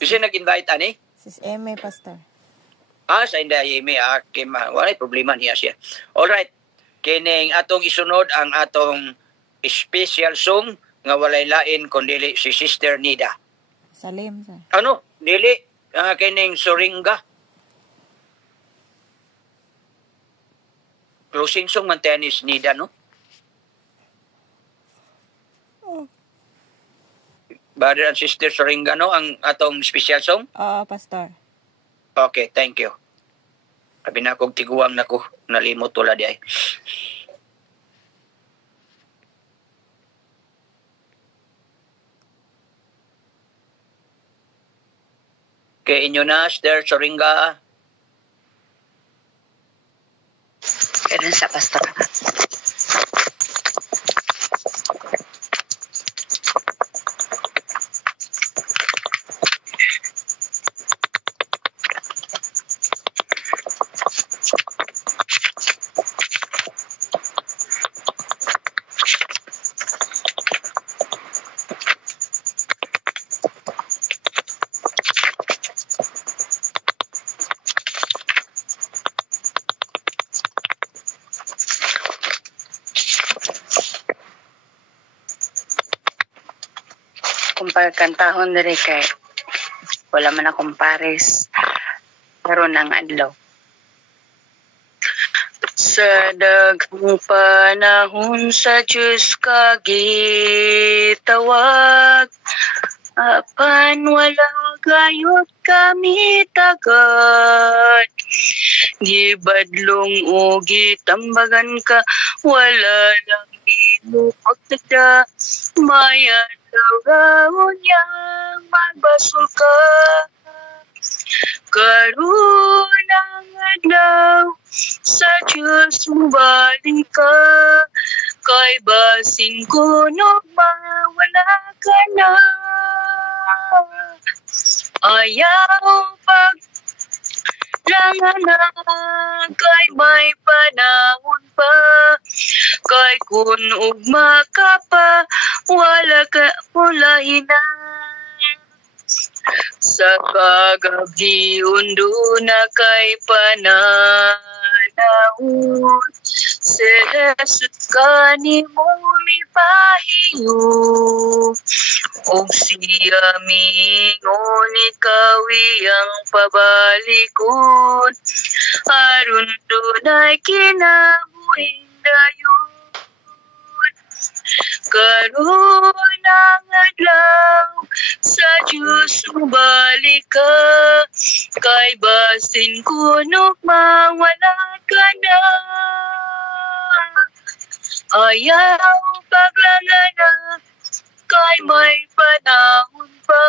Kasi nag-invite ani? Sis Eme, Pastor. Sa Inday Eme, walay problema niya siya. Alright, kining atong isunod ang atong special song nga walay lain kundi si Sister Nida. Salim, sir. Ano? Dili, kining Suringa. Closing song man tenis Nida, no? Brother and Sister Suringa, no? Ang atong special song? Oo, Pastor. Okay, thank you. Sabi na akong tiguang na ko, nalimot tula di ay. Kay inyo na, Sister Suringa. Kailan sa Pastor? Kantahon diri kay wala man akong pares karon ang adlaw sa daghang panahon sa Diyos kagitawag apan wala gayud kami tagad gibadlong o gitambagan ka wala lang imo pagtada maya Gawin niyang magbasol ka karon ang adlaw sa Diyos mo balik ka kay basin kuno mawala ka na ayaw pag langan na kay may panahon pa kay kun ugma ka pa wala ka ulahin na sa kagabi undo na kay panahon si Jesus kanimo mipahiyo og siya mingon ikaw iyang pabalikon aron dunay kinabuhing dayon karon ang adlaw sa Diyos mo balik ka kay basin kuno mawala ka na ayaw paglangana kay may panahon pa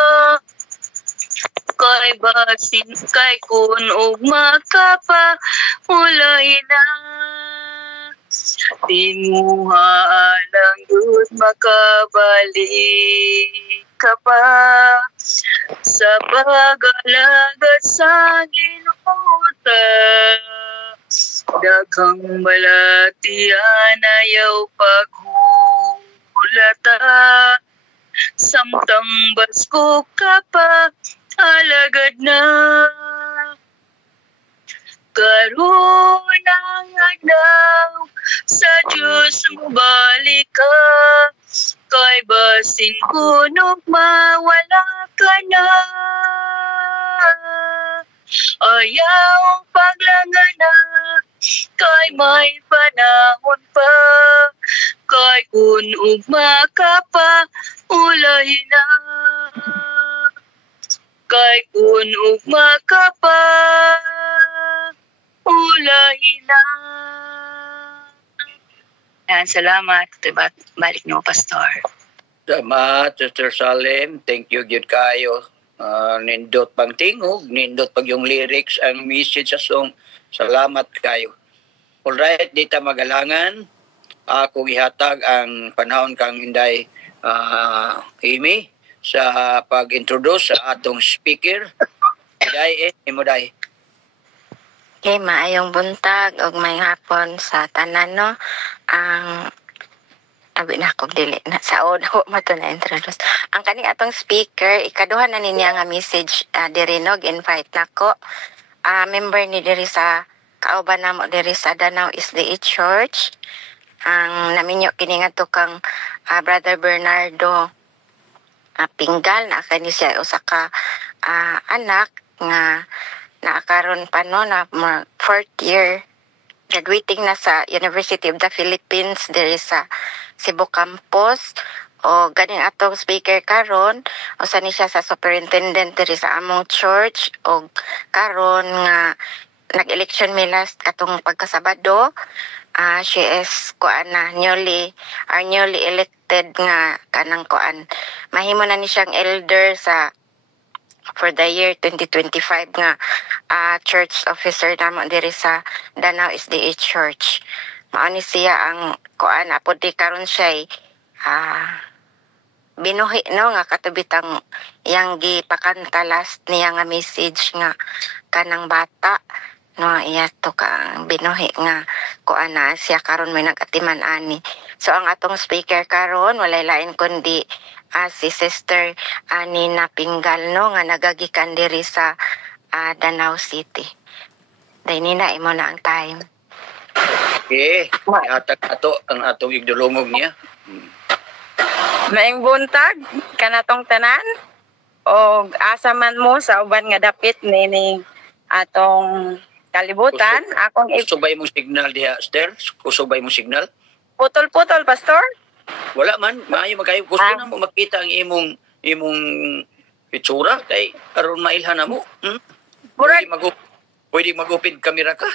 kay basin kay kun ugma ka pa ulahin na Pinuha lang yun makabalik ka pa sa pag-alagad sa ginuta. Daghang balatian ayaw paghulata. Samtang basko ka pa, alagad na. Karon ang adlaw sa Diyos mo balik ka kay basin kunog mawala ka na ayaw paglangana kay may panahon pa kay kun ugma ka pa ulahin na kay kun ugma ka pa ulahin na. Salamat. Balik niyo, Pastor. Salamat, Sister Salim. Thank you, Gud kayo. Nindot pang tingog, nindot pag yung lyrics, ang message sa song. Salamat kayo. Alright, dita magalangan. Ako gihatag ang panahon kang Inday Amy sa pag-introduce sa atong speaker. Day, imo day. Okay, maayong buntag o may hapon sa tanan, no? Ang Abi na akong dili na sa una ko mato na introduce. Ang kaning atong speaker, ikaduha na niya nga message diri nog invite nako. Member ni diri sa kauban namo diri sa Danau SDA Church. Ang naminyo kini nga kang Brother Bernardo Pinggal na kani siya usa ka anak nga naakaron pa no na fourth year graduating na sa University of the Philippines diri sa Cebu campus. O ganing atong speaker karon usa ni siya sa superintendent diri sa among church o karon nga nag-election mi last katong pagkasabado. She is newly elected nga kanang mahimo na ni siyang elder sa for the year 2025 nga church officer namo diri sa Danau SDA Church. Mao ni siya ang apod di karon siya binuhi no nga katubitang yang gipakanta last niya nga message nga kanang bata no iya to ka binuhi nga na siya karon may nagatiman ani. So ang atong speaker karon walay lain kundi si Sister Nina Pinggal no nga nagagikan diri sa Danau City. Dahil Nina, imo na ang time. Okay, atag ato ang atong igdulungog niya. Maing buntag kanatong tanan o asaman mo sa uban nga dapit ni atong kalibutan. Akong Kusubay mong signal diha, Esther? Kusubay mong signal? putol-putol, pastor. Wala man, maayo magayo. Gusto na mo makita ang imong itsura kay aron mailhan na mo. Pwede mag-open camera ka.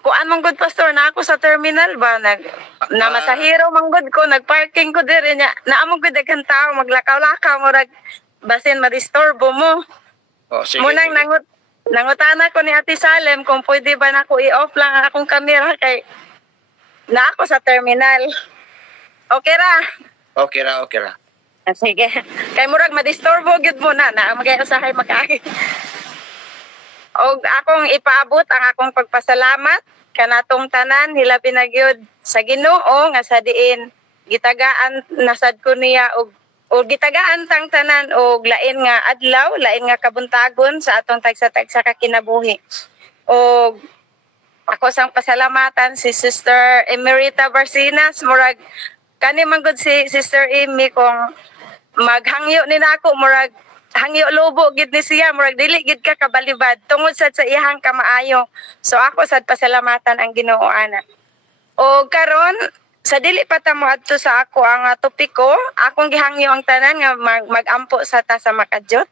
Kuan man gud pastor na ako sa terminal ba na masahiro man gud ko nagparking ko diri nya naamong gud daghang tao maglakaw-lakaw murag basin ma-disturbo mo. Oh, sige. Munang nangutana ko ni Ate Salem kung pwede ba nako i-off lang ang akong camera kay na ako sa terminal. Okay ra. Okay ra. Sige. Kay murag ma-disturbo gud mo na magay usahay makaagi. Og akong ipaabot ang akong pagpasalamat kanatong tanan hilabi na gyud sa Ginoo nga sa diin gitagaan nasad ko niya og gitagaan tang tanan og lain nga adlaw, lain nga kabuntagon sa atong tagsa-tagsa ka kinabuhi. Og ako sang pasalamatan si Sister Emerita Barcinas murag kani man gud si Sister Amy kung maghangyo ni nako murag hangyo lobo gid ni siya murag dili gid ka kabalibad tungod sad sa iyang kamaayo. So ako sad pasalamatan ang Ginoo ana. O karon sa dili pa ta moadto sa ako ang topiko, akong gihangyo ang tanan nga magampo sa ta sa makadyot.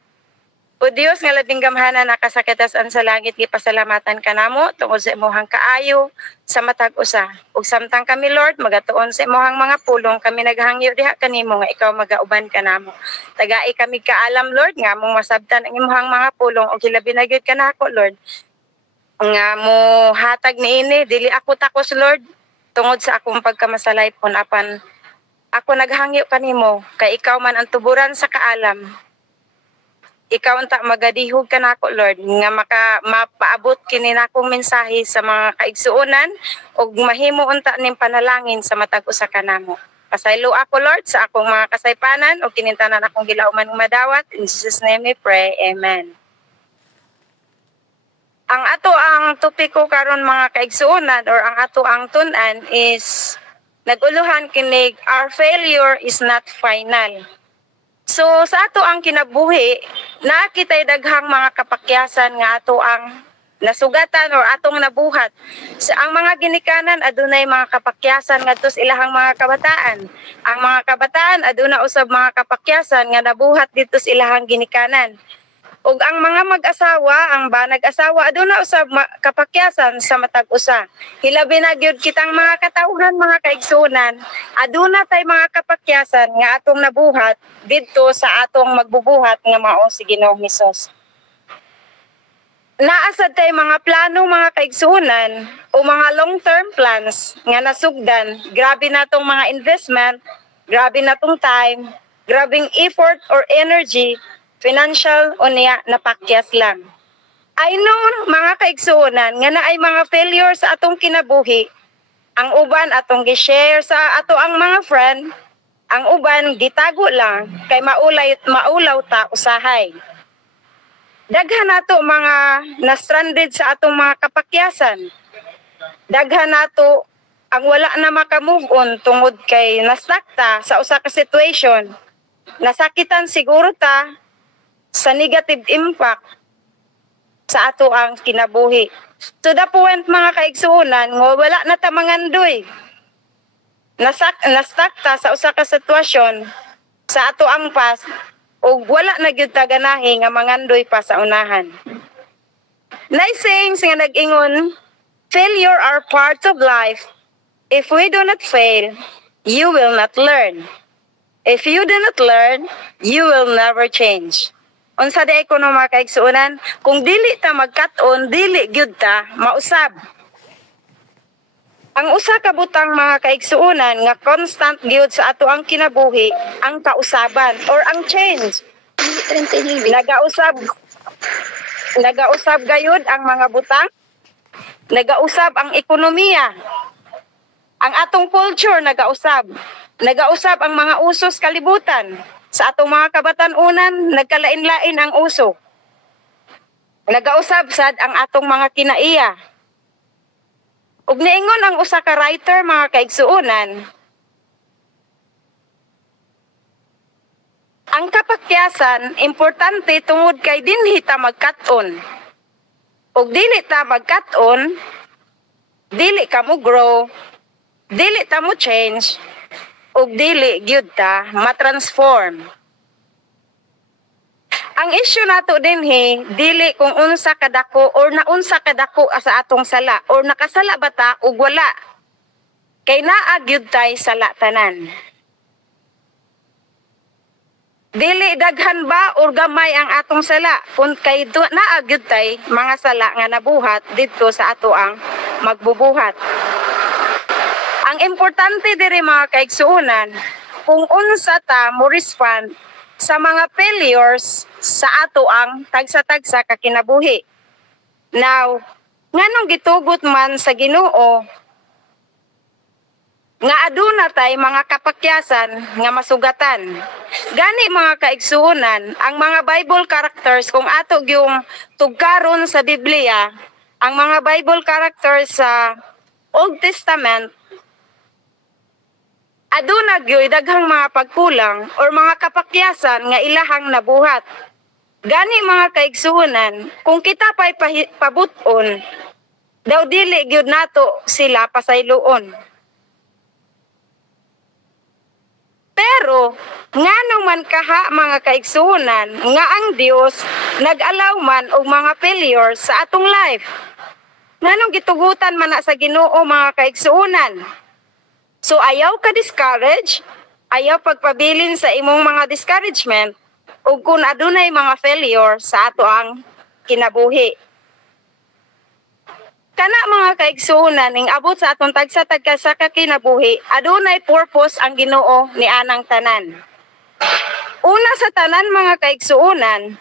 O Dios nga labing gamhanan nakasakitasan sa langit gipasalamatan kanamo tungod sa imong kaayo sa matag usa. Ug samtang kami Lord magatuon sa imong mga pulong kami naghangyo diha kanimo nga ikaw magauban kanamo. Tagai kami kaalam Lord nga among masabtan ang imong mga pulong ug hilabi na gyud kanako Lord. Nga mo hatag niini dili ako takos Lord tungod sa akong pagkamasalaypon apan ako naghangyo kanimo kay ikaw man ang tuburan sa kaalam. Ikaw unta magadihog kanako Lord nga mapaabot kini nakong mensahe sa mga kaigsuonan ug mahimo unta ning panalangin sa matag usa kanamo. Pasaylo ako Lord sa akong mga kasaypanan ug kinintanan akong gilauman madawat in Jesus name we pray. Amen. Ang topiko karon mga kaigsuonan or ang ang tun-an is naguluhan kinig our failure is not final. So sa ato ang kinabuhi, nakitay daghang mga kapakyasan nga ato ang nasugatan or atong nabuhat. Sa ang mga ginikanan adunay mga kapakyasan ngadto sa ilahang mga kabataan. Ang mga kabataan aduna usab mga kapakyasan nga nabuhat dito sa ilahang ginikanan. Ug ang mga mag-asawa, ang banag-asawa aduna usab kapakyasan sa matag usa. Hilabi na gyud kitang mga katawhan mga kaigsunan, aduna tay mga kapakyasan nga atong nabuhat didto sa atong magbubuhat nga mao si Ginoong Hesus. Naasad tay mga plano mga kaigsunan o mga long-term plans nga nasugdan. Grabe na tong mga investment, grabe na tong time, grabing effort or energy financial o niya napakyas lang. I know mga kaigsuonan nga na ay mga failure sa atong kinabuhi. ang uban atong gi-share sa ato ang mga friend, ang uban gitago lang kay maulaw ta usahay. Daghan nato mga na-stranded sa atong mga kapakyasan. Daghan nato ang wala na maka-move on tungod kay nasakta sa usa ka situation. Nasakitan siguro ta sa negative impact sa ato ang kinabuhi. To the point mga kaigsuonan, nga wala na ta mangandoy. Nasakta sa usa ka sitwasyon sa ato ang past ug wala na gyud ta ganahi nga mangandoy pa sa unahan. Nice sayings nga nag-ingon, failure are part of life. If we do not fail, you will not learn. If you do not learn, you will never change. Unsa day ko no mga kaigsuonan, kung dili ta magkat-on, dili gyud ta mausab. Ang usa ka butang mga kaigsuonan nga constant gyud sa ato ang kinabuhi, ang kausaban or ang change. Nagausab gayud ang mga butang. Nagausab ang ekonomiya. Ang atong culture nagausab. Nagausab ang mga usos kalibutan. Sa atong mga kabatan-unan, nagkalain-lain ang uso. Nagausab sad ang atong mga kinaiya. Ug niingon ang usa ka writer mga kaigsuonan, ang kapakyasan importante tungod kay dinhi ta magkat-on. Ug dili ta magkat-on, dili ka mo grow, dili ta mo change, ug dili gyud ta matransform. Ang issue nato dinhi dili kung unsa kadako or naunsa kadako sa atong sala or nakasala ba ta ug wala. Kay naa gyud tay sala tanan. Dili daghan ba or gamay ang atong sala kun kay naa gyud tay mga sala nga nabuhat didto sa ato ang magbubuhat. Ang importante diri mga kaigsuonan, kung unsa ta mo respond sa mga failures sa ato ang tagsa-tagsa ka kinabuhi. Now, nganong gitugot man sa Ginoo nga aduna tay mga kapakyasan nga masugatan. Gani mga kaigsuonan, ang mga Bible characters kung ato gyung tugkaron sa Biblia, ang mga Bible characters sa Old Testament aduna gyoy daghang mga pagkulang or mga kapakyasan nga ilahang nabuhat. Gani mga kaigsuonan, kung kita pa'y pabuton, daw dili gyud nato sila pasayloon. Pero nganong man kaha mga kaigsuonan nga ang Dios nag-allow man og mga failures sa atong life. Nganong gitugutan man na sa Ginoo mga kaigsuonan? So ayaw ka discourage, ayaw pagpabilin sa imong mga discouragement ug kung adunay mga failure sa ato ang kinabuhi. Kana mga kaigsuonan ning abot sa atong tagsa-tagsa sa kinabuhi, adunay purpose ang Ginoo ni anang tanan. Una sa tanan mga kaigsuonan,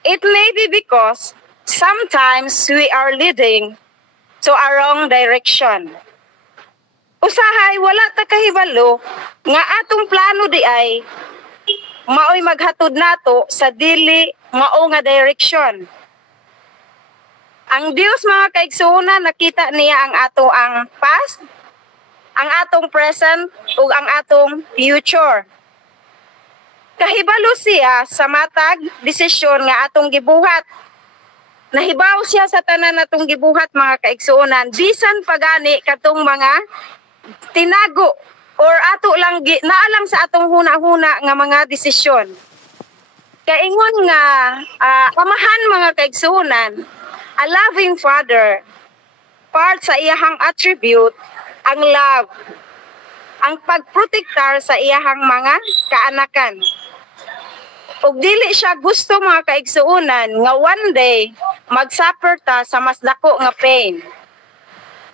it may be because sometimes we are leading to a wrong direction. Usahay wala ta kahibalo nga atong plano di ay maoy maghatod nato sa dili mao nga direction. Ang Dios mga kaigsuonan nakita niya ang ato ang past, ang atong present ug ang atong future. Kahibalo siya sa matag desisyon nga atong gibuhat. Nahibaw siya sa tanan natong gibuhat mga kaigsuonan bisan pagani katong mga tinago or ato lang naalang sa atong huna-huna nga mga desisyon. Kaingon nga pamahan mga kaigsuonan, a loving father, part sa iyahang attribute ang love, ang pagprotektar sa iyahang mga kaanakan. Ug dili siya gusto mga kaigsuonan nga one day magsuffer ta sa mas dako nga pain.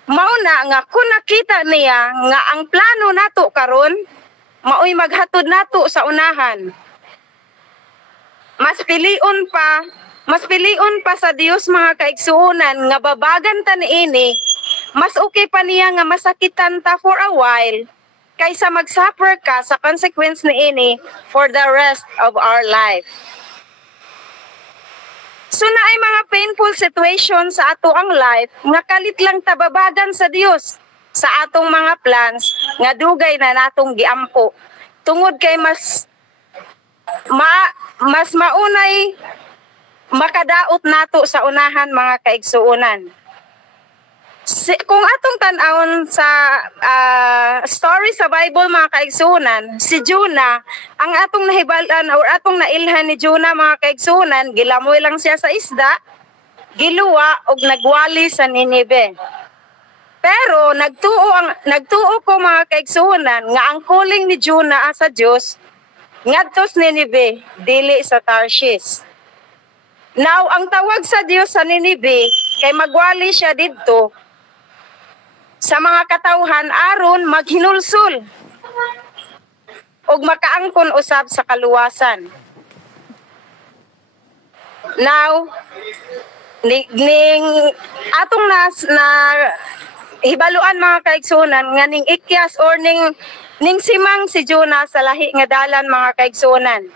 Mauna nga kung nakita niya nga ang plano nato karon maoy maghatod nato sa unahan. Mas pilion pa sa Dios mga kaigsuonan nga babagan ta niini mas okay pa niya nga masakitan ta for a while kaysa mag-suffer ka sa consequence ni ini for the rest of our life. So naay mga painful situation sa ato ang life nga kalit lang tababagan sa Dios sa atong mga plans nga dugay na natong giampo tungod kay mas maunay makadaot nato sa unahan mga kaigsuonan. Kung atong tan-awon sa story sa Bible mga kaigsuonan, si Jonah, ang atong nahibalan or atong nailhan ni Jonah mga kaigsuonan, gilamoy lang siya sa isda, giluwa og nagwali sa Ninive. Pero nagtuo ko mga kaigsuonan nga ang calling ni Jonah sa Dios ngadto sa Ninive dili sa Tarshish. Now ang tawag sa Dios sa Ninive kay magwali siya didto sa mga katawhan aron maghinulsol ug makaangkon usab sa kaluwasan. Now ning atong na hibaluan mga kaigsuonan nga ning ikyas or ning simang si Jonah sa lahi nga dalan mga kaigsuonan.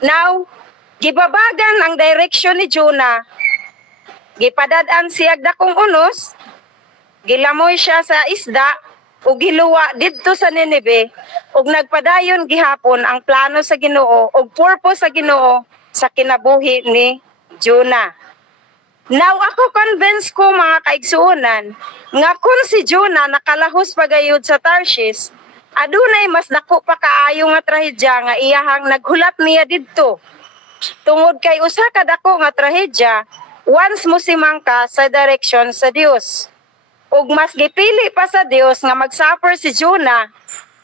Now gibabagan ang direksyon ni Jonah, gipadad-an siya dakong unos, gilamoy siya sa isda ug giluwa didto sa Ninive ug nagpadayon gihapon ang plano sa Ginoo ug purpose sa Ginoo sa kinabuhi ni Jonah. Now ako convinced ko mga kaigsuonan nga kung si Jonah nakalahos pagayud sa Tarshish, adunay mas dako pa kaayo nga trahedya nga iyahang naghulat niya didto. Tungod kay usa ka dako nga trahedya once mo simangka sa direksyon sa Dios. Ug mas gipili pa sa Dios nga magsuffer si Jonah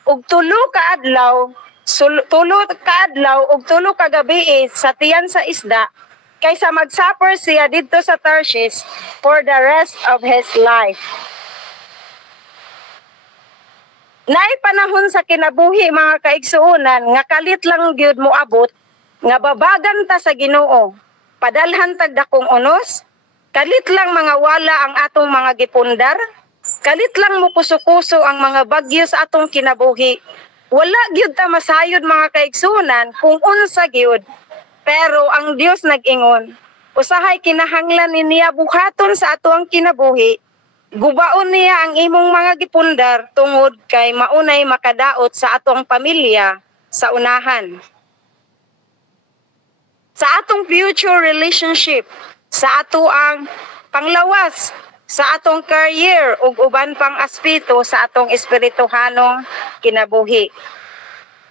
ug tulo ka adlaw ug tulo ka gabi sa tiyan sa isda kaysa magsuffer siya didto sa Tarshish for the rest of his life. Naay panahon sa kinabuhi mga kaigsuonan nga kalit lang gyud mo abot nga babagan ta sa Ginoo, padalhan tag dakong unos, kalit lang mga wala ang atong mga gipundar, kalit lang mo kuso-kuso ang mga bagyo sa atong kinabuhi. Wala gyud ta masayod mga kaigsuonan kung unsa gyud. Pero ang Dios nag-ingon, usahay kinahanglan niya buhaton sa atong kinabuhi. Gubaon niya ang imong mga gipundar tungod kay maunay makadaot sa atong pamilya sa unahan. Sa atong future relationship, sa ato ang panglawas, sa atong career ug uban pang aspeto sa atong espirituhanong kinabuhi.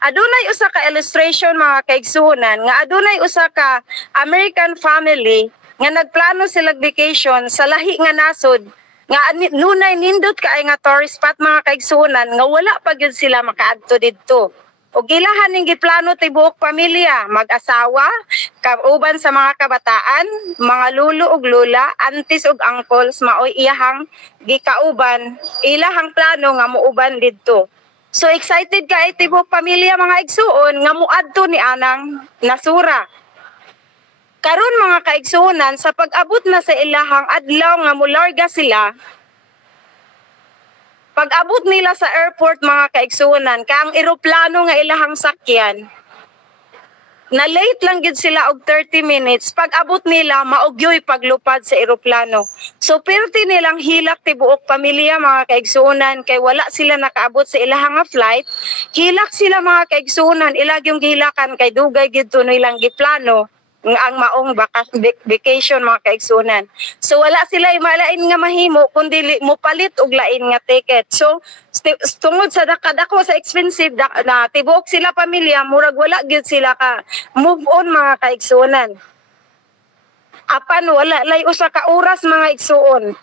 Adunay usa ka illustration mga kaigsuonan nga adunay usa ka American family nga nagplano sila vacation sa lahi nga nasod nga nunay nindot kaay nga tourist spot mga kaigsuonan nga wala pa gyud sila makaadto didto. Og ilahan ning giplano tibuok pamilya, mag-asawa, kauban sa mga kabataan, mga lulo ug lula, aunties ug uncles maoy iyahang gikauban, ilahang plano nga muuban didto. So excited kay tibuok pamilya mga igsuon nga muadto ni anang nasura. Karon mga kaigsuonan sa pag-abot na sa ilahang adlaw nga mularga sila, pag-abot nila sa airport mga kaigsuonan, kaang eroplano nga ilahang sakyan, na late lang gid sila og 30 minutes, pag-abot nila maugyoy paglupad sa eroplano. So perti nilang hilak tibuok pamilya mga kaigsuonan kay wala sila nakaabot sa ilahang flight. Hilak sila mga kaigsuonan, ilag yung gihilakan kay dugay gid tunoy lang giplano ang maong vacation mga kaigsuonan. So wala sila malain nga mahimo kundi mo palit og lain nga ticket. So tungod sa dakadako sa expensive na tibuok sila pamilya murag wala gyud sila ka move on mga kaigsuonan. Apan wala lay usa ka oras mga igsuon.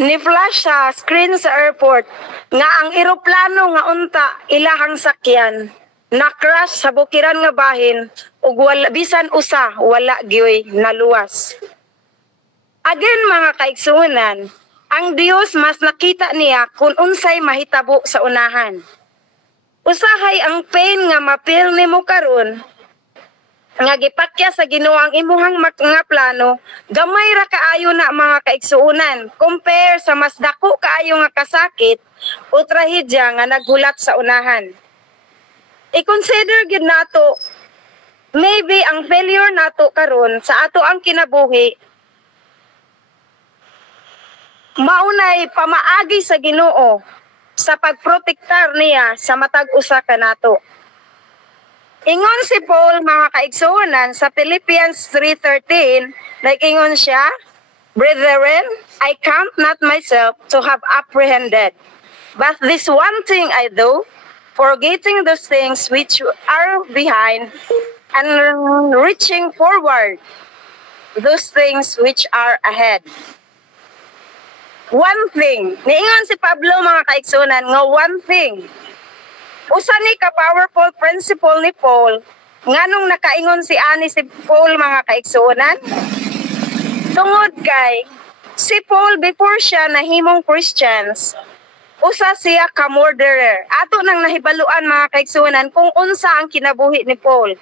Ni flash sa screen sa airport nga ang eroplano nga unta ilahang sakyan na-crash sa bukiran nga bahin ug wala bisan usa wala gyoy naluwas. Again mga kaigsuonan, ang Dios mas nakita niya kung unsay mahitabo sa unahan. Usahay ang pain nga mapil nimo karon nga gipakya sa Ginoo ang imuhang mga plano, gamay ra kaayo na mga kaigsuonan compare sa mas dako kaayo nga kasakit o trahedya nga naghulat sa unahan. I-consider gid nato maybe ang failure nato karon sa ato ang kinabuhi maunay pamaagi sa Ginoo sa pagprotektar niya sa matag usa ka nato. Ingon si Paul mga kaigsuonan sa Philippians 3:13, nag-ingon siya, "Brethren, I count not myself to have apprehended, but this one thing I do, forgetting those things which are behind and reaching forward those things which are ahead." One thing. Niingon si Pablo mga kaigsuonan nga one thing. Usa ni ka powerful principle ni Paul nganong nakaingon si Paul mga kaigsuonan. Tungod kay si Paul before siya nahimong Christians, usa siya ka murderer. Ato nang nahibaluan mga kaigsuonan kung unsa ang kinabuhi ni Paul.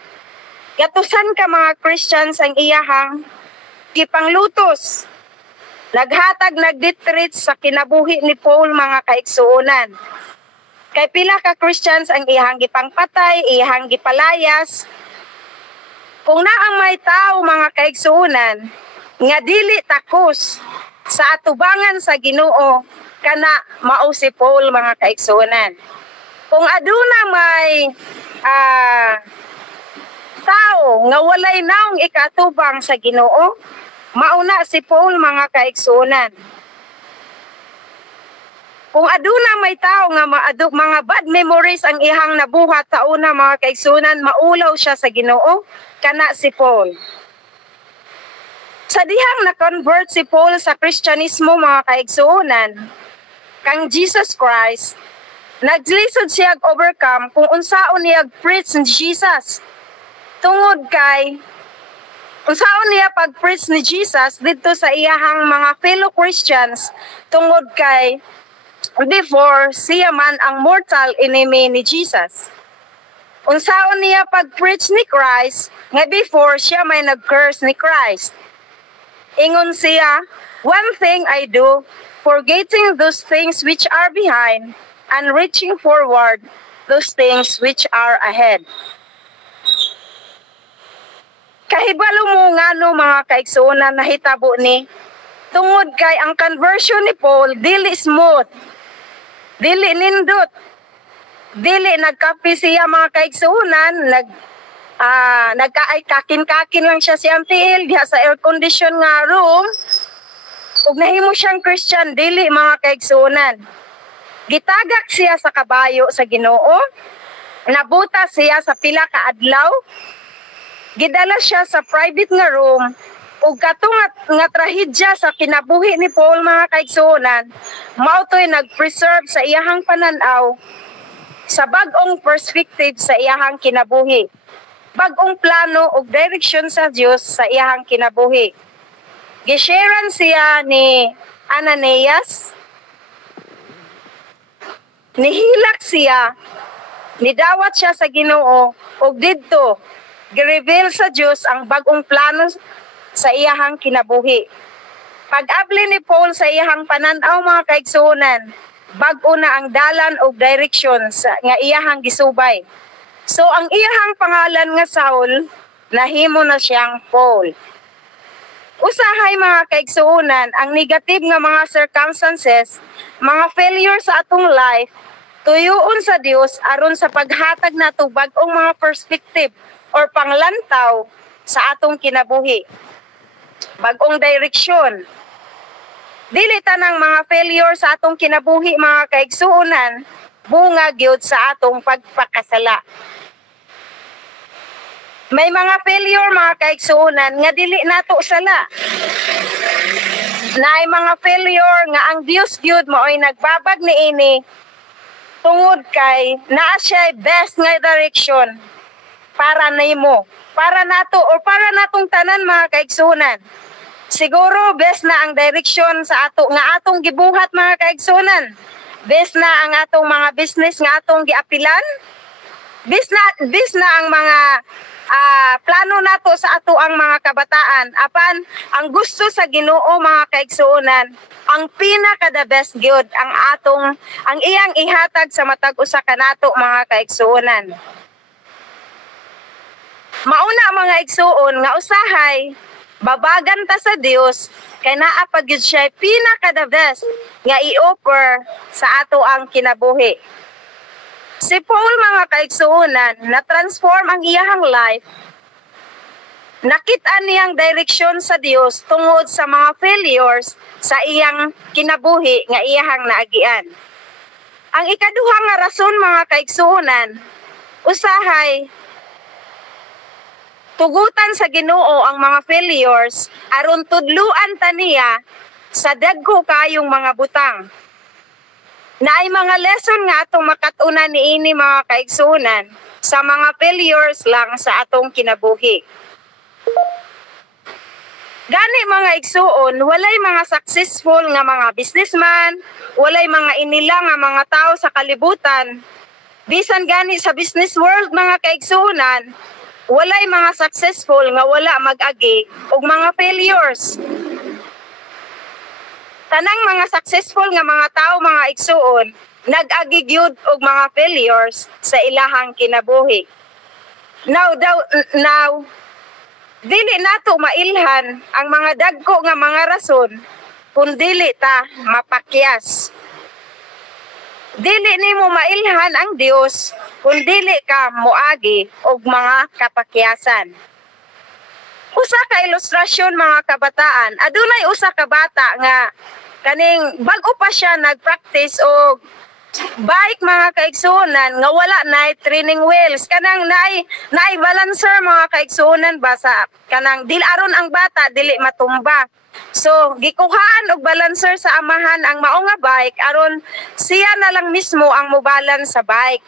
Gatusan ka mga Christians ang iyahang gipanglutos. Naghatag nagditreat sa kinabuhi ni Paul mga kaigsuonan. Kay pila ka Christians ang iyang gipangpatay, iyang gipalayas. Kung naang may tao mga kaigsuonan nga dili takos sa atubangan sa Ginoo, kana mao si Paul mga kaigsuonan. Kung aduna may tao nga walay naong ikatubang sa Ginoo, mauna si Paul mga kaigsuonan. Kung aduna may tao nga mga bad memories ang ihang nabuhat sa una mga kaigsuonan, maulaw siya sa Ginoo, kana si Paul. Sa dihang na-convert si Paul sa Kristyanismo mga kaigsuonan, kang Jesus Christ, naglisod siya overcome kung unsaon niya preach ni Jesus. Tungod kay unsaon niya pag-preach ni Jesus dito sa iyahang mga fellow Christians, tungod kay before siya man ang mortal enemy ni Jesus. Unsaon niya pag-preach ni Christ nga before siya may nag-curse ni Christ. Ingon siya, "One thing I do, forgetting those things which are behind and reaching forward those things which are ahead." Kahibalo mo ngano mga kaigsuonan nahitabo ni tungod kay ang conversion ni Paul dili smooth, dili nindot, dili nagkape siya mga kaigsuonan, nagkakin-kakin lang siya siyang tiil diha sa air condition nga room ug nahimo siyang Christian, dili mga kaigsuonan. Gitagak siya sa kabayo sa Ginoo, nabuta siya sa pila ka adlaw, gidala siya sa private nga room ug katungat nga trahedya sa kinabuhi ni Paul mga kaigsuonan, mao toy nagpreserve sa iyahang pananaw sa bag-ong perspective sa iyahang kinabuhi, bag-ong plano ug direksyon sa Dios sa iyahang kinabuhi. Gisharean siya ni Ananias, nihilak siya, nidawat siya sa Ginoo ug didto gi-reveal sa Dios ang bag-ong plano sa iyahang kinabuhi. Pag-abli ni Paul sa iyahang pananaw mga kaigsuonan, bag-o na ang dalan o direksyon nga iyahang gisubay. So ang iyahang pangalan nga Saul, nahimo na siyang Paul. Usahay mga kaigsuonan, ang negative nga mga circumstances, mga failure sa atong life, tuyuon sa Dios aron sa paghatag nato bag-ong mga perspective or panglantaw sa atong kinabuhi. Bag-ong direksyon. Dili tanang mga failure sa atong kinabuhi mga kaigsuonan, bunga gyud sa atong pagpakasala. May mga failure mga kaigsuonan nga dili nato sala. Naay mga failure nga ang Dios gyud mao'y nagbabag niini tungod kay naa siya best nga direction para nimo, para nato o para natong tanan mga kaigsuonan. Siguro best na ang direksyon sa ato nga atong gibuhat mga kaigsuonan. Best na ang atong mga business nga atong giapilan. Best na ang mga plano nato sa ato ang mga kabataan. Apan ang gusto sa Ginoo mga kaigsuonan, ang pinaka the best gyud ang iyang ihatag sa matag usa kanato mga kaigsuonan. Mauna mga igsuon nga usahay babagan ta sa Dios kay naa pa gyud siya pinaka the best nga i-offer sa ato ang kinabuhi. Si Paul mga kaigsuonan na transform ang iyang life. Nakita niyang direksyon sa Dios tungod sa mga failures sa iyang kinabuhi nga iyang naagian. Ang ikaduha nga rason mga kaigsuonan, usahay tugutan sa Ginoo ang mga failures aron tudluan ta niya sa dagko kayong mga butang. Naay mga lesson nga atong makatunan niini mga kaigsuonan sa mga failures lang sa atong kinabuhi. Gani mga igsuon, walay mga successful nga mga businessman, walay mga inila nga mga tao sa kalibutan. Bisan gani sa business world mga kaigsuonan, walay mga successful nga wala mag-agi og mga failures. Tanang mga successful nga mga tao mga igsuon, nag-agi gyud og mga failures sa ilahang kinabuhi. Now, dili nato mailhan ang mga dagko nga mga rason kung dili ta mapakyas. Dili nimo mailhan ang Dios kung dili ka moagi og mga kapakyasan. Usa ka ilustrasyon mga kabataan, adunay usa ka bata nga kaning bag-o pa siya nagpractice og bike mga kaigsuonan nga wala na training wheels, kanang naay balancer mga kaigsuonan ba sa kanang dilaron ang bata dili matumba. So gikuhaan og balancer sa amahan ang mao nga bike aron siya na lang mismo ang mobalance sa bike.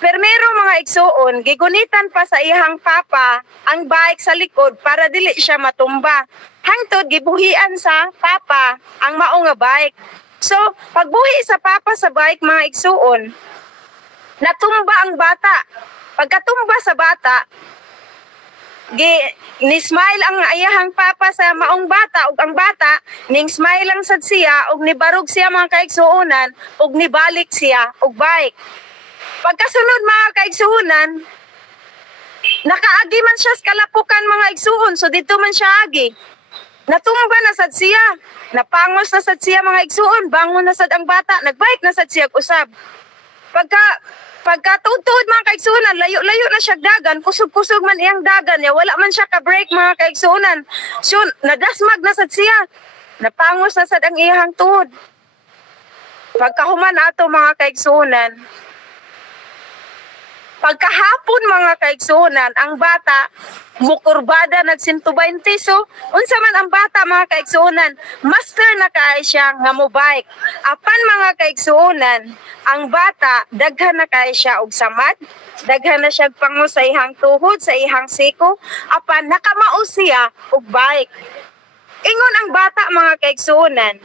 Permero mga igsuon, gigunitan pa sa ihang papa ang bike sa likod para dili siya matumba. Hangtod gibuhian sa papa ang mao nga bike. So, pagbuhi sa papa sa bike mga igsuon, natumba ang bata. Pagkatumba sa bata, ni-smile ang ayahang papa sa maong bata ug ang bata ning smile lang sad siya ug nibarog siya mga kaigsuonan ug nibalik siya og bike. Pagkasunod mga kaigsuonan, nakaagi man siya sa kalapukan mga igsuon, so dito man siya agi. Natumba na sad siya, napangos na sad siya mga igsuon, bangon na sad ang bata, nagbike na sad siya usab. Pagkatuod mga kaigsuonan, layo-layo na siya dagan, kusog-kusog man iyang dagan niya, wala man siya ka-break mga kaigsuonan. So nadasmag na sad siya, napangos na sad ang iyang tuod. Pagkahuman ato mga kaigsuonan, pagkahapon mga kaigsuonan, ang bata mukurbada nag 120. So unsa man ang bata mga kaigsuonan, master na kay siya nga mobike. Apan mga kaigsuonan, ang bata daghan na kay siya og samad, daghan na siya pango sa ihang tuhod, sa ihang siko, apan nakamao siya og bike. Ingon ang bata mga kaigsuonan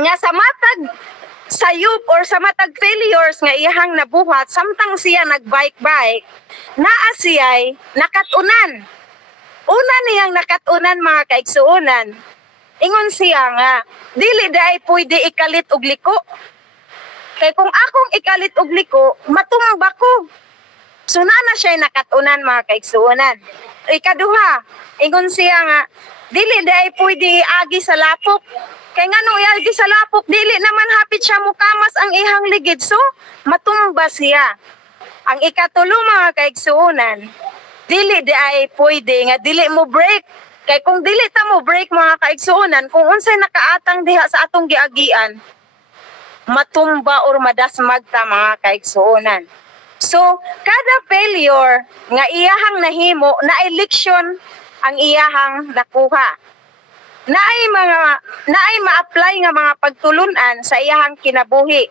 nga sa matag sayop or sa matag failures nga iyahang nabuhat samtang siya nagbike-bike, naa siya'y nakatunan. Una niyang nakatunan mga kaigsuonan. Ingon siya nga, dili daay pwede ikalit og liko. Kay kung akong ikalit og liko, matumba ko. So na siya'y nakatunan mga kaigsuonan. Ikaduha, ingon siya nga, dili daay pwede agi sa lapok. Kay nga nung ialgi sa lapok, dili naman hapit siya mukamas ang ihang ligid. So, matumba siya. Ang ikatulo mga kaigsuonan, dili di ay pwede nga dili mo break. Kay kung dili ta mo break mga kaigsuonan, kung unsay nakaatang diha sa atong giagian, matumba or madasmag ta mga kaigsuonan. So, kada failure nga iyahang nahimo, na eleksyon ang iyahang nakuha. Naay ma-apply nga mga pagtulunan sa iyahang kinabuhi.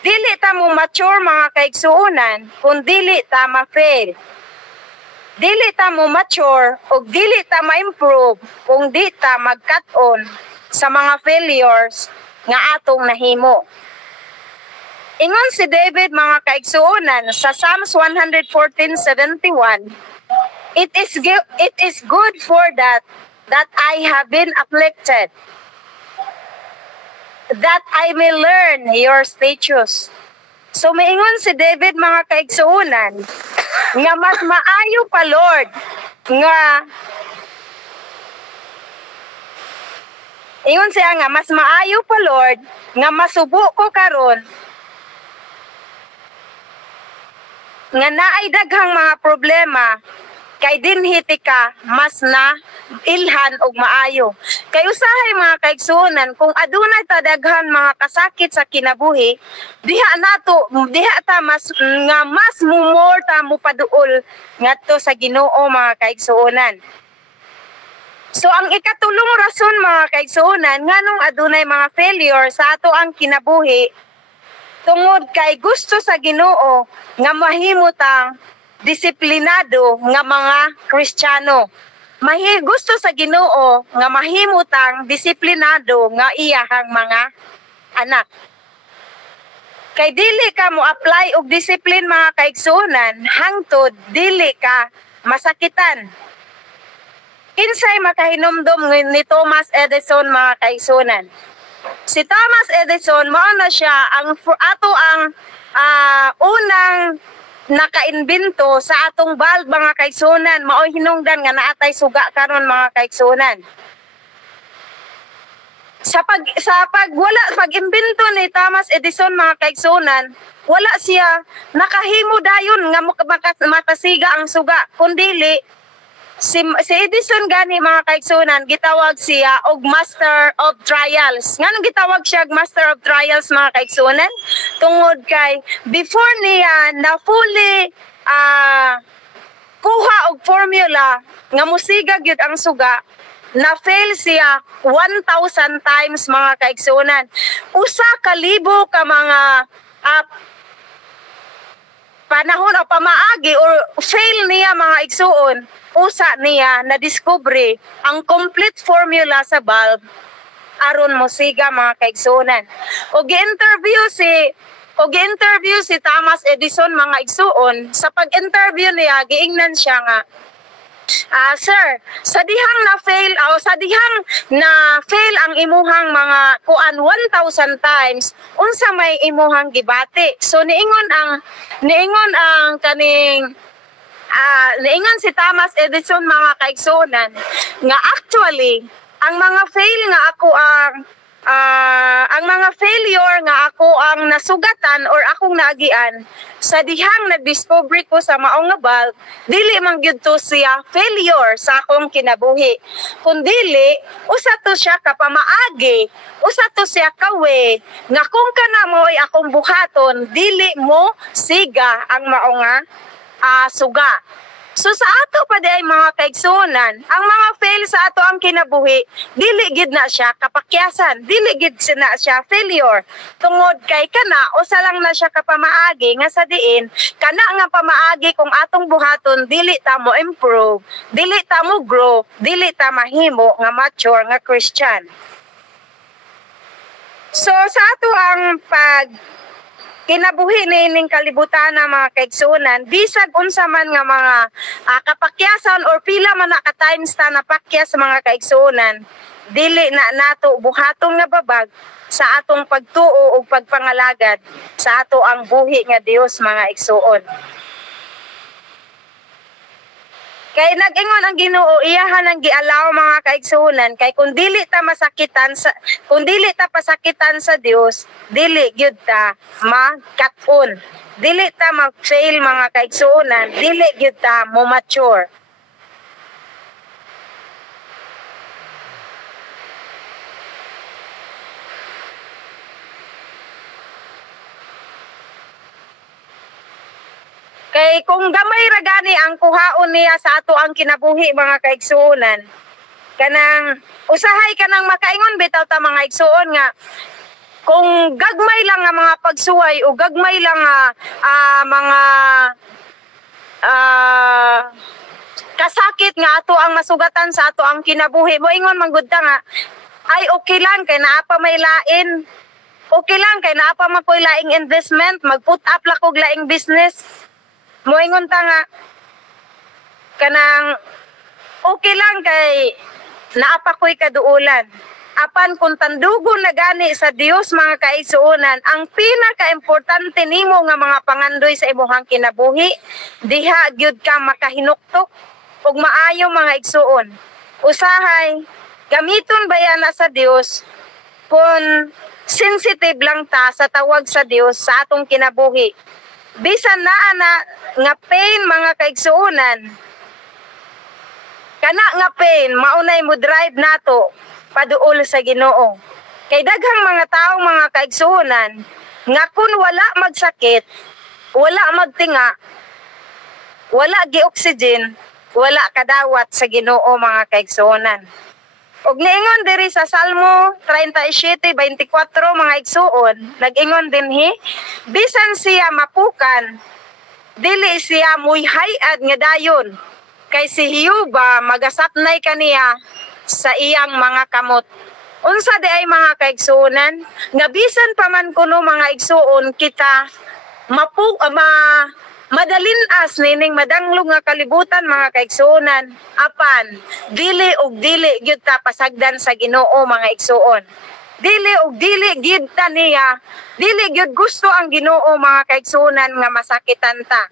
Dili ta mo mature mga kaigsuonan kung dili ta ma-fail. Dili ta mo mature o dili ta ma-improve kung di ta mag-cut-on sa mga failures nga atong nahimo. Ingon si David mga kaigsuonan sa Psalms 114:71, it is good for that I have been afflicted, that I may learn your statutes. So maingon si David mga kaigsuonan nga mas maayo pa Lord nga ingon siya nga mas maayo pa Lord nga masubo ko karon nga naay daghang mga problema kay dinhi ka mas na ilhan og maayo. Kay usahay mga kaigsuonan kung adunay ta daghan mga kasakit sa kinabuhi, diha ta mas mumor ta mo paduol ngadto sa Ginoo mga kaigsuonan. So ang ikatulong rason mga kaigsuonan nganong adunay mga failure sa ato ang kinabuhi tungod kay gusto sa Ginoo nga mahimutang disiplinado nga mga Kristiyano. Gusto sa Ginoo nga mahimutang disiplinado nga iyahang mga anak. Kay dili ka mo apply og discipline mga kaigsuonan hangtod dili ka masakitan. Kinsay makahinumdum ni Thomas Edison mga kaigsuonan? Si Thomas Edison mao na siya ang unang naka-imbento sa atong bulb mga kaigsuonan, mao hinungdan nga naatay suga karon mga kaigsuonan. Sa pag-imbento ni Thomas Edison mga kaigsuonan, wala siya nakahimo dayon nga makasiga ang suga, kundili si Edison gani mga kaigsuonan gitawag siya og Master of Trials. Nganong gitawag siya og Master of Trials mga kaigsuonan? Tungod kay before niya na fully kuha og formula nga musiga gyud ang suga, na fail siya 1,000 times mga kaigsuonan. Usa ka libo ka mga panahon o pamaagi or fail niya mga igsuon, usa niya na discovery ang complete formula sa bulb aron mosiga mga kaigsuonan. O gi-interview si Thomas Edison mga igsuon. Sa pag-interview niya giingnan siya nga, sir, sa dihang na fail ang imuhang mga kuan 1,000 times, unsa may imuhang gibati? So niingon si Thomas Edison mga kaigsuonan nga actually ang mga failure nga ako ang nasugatan or akong naagian sa dihang na-discovery ko sa maong nga bulb, dili man gyud to siya failure sa akong kinabuhi, kundili usa to siya kapamaagi, usa to siya kawe nga kung kana mo ay akong buhaton dili mo siga ang maong nga suga. So sa ato pa di ay mga kaigsuonan, ang mga fail sa ato ang kinabuhi, dili gid na siya kapakyasan, dili gid na siya failure. Tungod kay kana usa lang na siya kapamaagi nga sa diin, kana nga pamaagi kung atong buhaton dili ta mo improve, dili ta mo grow, dili ta mahimo nga mature nga Christian. So sa ato ang kinabuhi ning kalibutan na mga kaigsuonan, bisag unsa man nga mga kapakyasan or pila man na ka times ta napakyas mga kaigsuonan, dili na nato buhatong nga babag sa atong pagtuo ug pagpangalagad sa ato ang buhi nga Dios mga igsuon. Kay nag-ingon ang Ginoo, iyahan ang gialaw mga kaigsuonan, kay kung dili ta pasakitan sa Dios, dili gyud ta magkat-on. Dili ta mag-fail mga kaigsuonan, dili gyud ta mo mature. Kay kung gamay ra gani ang kuhaon niya sa ato ang kinabuhi mga kaigsuonan, kanang usahay kanang makaingon bitaw ta mga igsuon nga kung gagmay lang nga mga pagsuway o gagmay lang mga kasakit nga ato ang masugatan sa ato ang kinabuhi, mo ingon man gud ta nga ay okay lang kay naa pa may lain. Okay lang kay naa pa man ko'y laing investment, mag-put up la kog laing business. Moingon ta nga kanang okay lang kay naa pa ko'y kaduulan. Apan kung tandugon na gani sa Dios mga kaigsuonan, ang pinaka-importante nimo nga mga pangandoy sa imong kinabuhi, diha gyud ka makahinuktok ug maayo mga igsuon. Usahay, gamiton bayana sa Dios kung sensitive lang ta sa tawag sa Dios sa atong kinabuhi. Bisan naa na nga pain mga kaigsuonan, kana nga pain maunay mo drive nato paduol sa Ginoo. Kay daghang mga taong mga kaigsuonan nga kun wala magsakit, wala magtinga, wala gi-oxygen, wala kadawat sa Ginoo mga kaigsuonan. Og niingon diri sa Salmo 37:24 mga igsuon, nag-ingon dinhi, bisan siya mapukan, dili siya muyhay-ad nga dayon, kay si Hiyuba magasapnay kaniya sa iyang mga kamot. Unsa di ay mga kaigsuonan, nga bisan pa man kuno mga igsuon kita madalinas nining madanglog nga kalibutan mga kaigsuonan, apan dili og dili gyud ta pasagdan sa Ginoo mga igsuon. Dili og dili gyud ta niya, dili gyud gusto ang Ginoo mga kaigsuonan nga masakitan ta.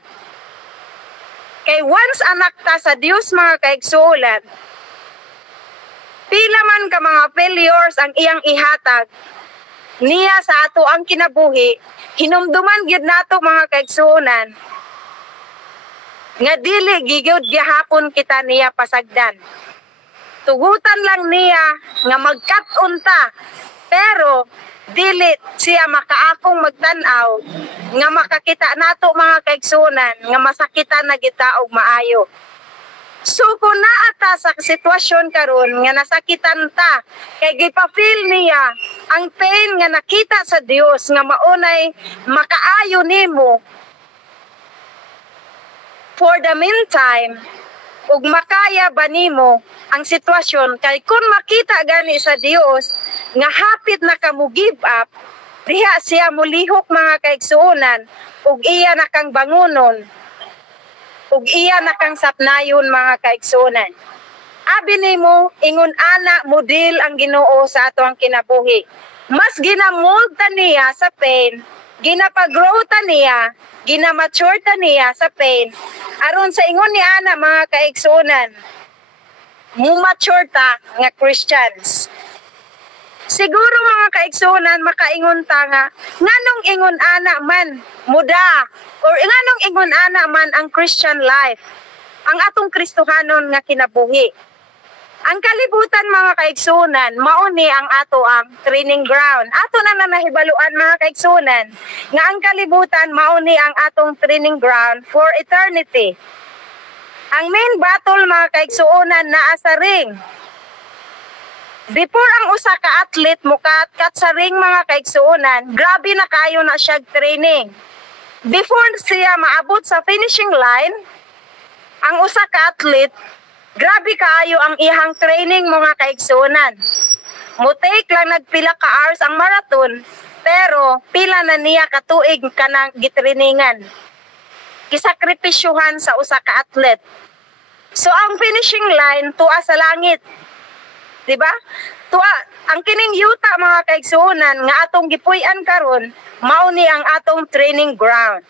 Kay once anak ta sa Dios mga kaigsuonan, pila man ka mga failures ang iyang ihatag niya sa ato ang kinabuhi, hinumduman gyud nato mga kaigsuonan nga dili gigyud gihapon kita niya pasagdan. Tugutan lang niya nga magkat-on ta, pero dili siya makaakong magtan-aw nga makakita nato mga kaigsuonan nga masakitan na kita og maayo. So kung naata sa sitwasyon karon nga nasakitan ta, kay gipa-feel niya ang pain nga nakita sa Dios nga maunay makaayo nimo for the meantime, ug makaya ba nimo ang sitwasyon, kay kung makita gani sa Dios nga hapit na ka mo give up, diha siya mulihok mga kaigsuonan ug iya na kang bangunon ug iya na kang sapnayon mga kaigsuonan. Abi nimo ingon ana model ang Ginoo sa ato ang kinabuhi. Mas ginamold ta niya sa pain, ginapag-grow ta niya, ginamature ta niya sa pain. Aron sa ingon ni ana mga kaigsuonan, mu-mature ta nga Christians. Siguro mga kaigsuonan makaingon ta nga nganong ingon ana man muda or nganong ingon ana man ang Christian life, ang atong Kristohanon nga kinabuhi. Ang kalibutan mga kaigsuonan mao ni ang ato ang training ground. Ato na nahibaluan mga kaigsuonan nga ang kalibutan mao ni ang atong training ground for eternity. Ang main battle mga kaigsuonan naa sa ring. Before ang usa ka athlete mukat sa ring mga kaigsuonan, grabe na kayo na siya training. Before siya maabot sa finishing line, ang usa ka athlete, grabe kayo ang ihang training mga kaigsuonan. Mutake lang nagpila ka hours ang marathon, pero pila na niya katuig ka nang gitrainingan. Kisakripisyuhan sa usa ka athlete. So ang finishing line tuwa sa langit. Diba? Tuwa, ang kining yuta mga kaigsuonan nga atong gipuy-an karon, mao ni ang atong training ground.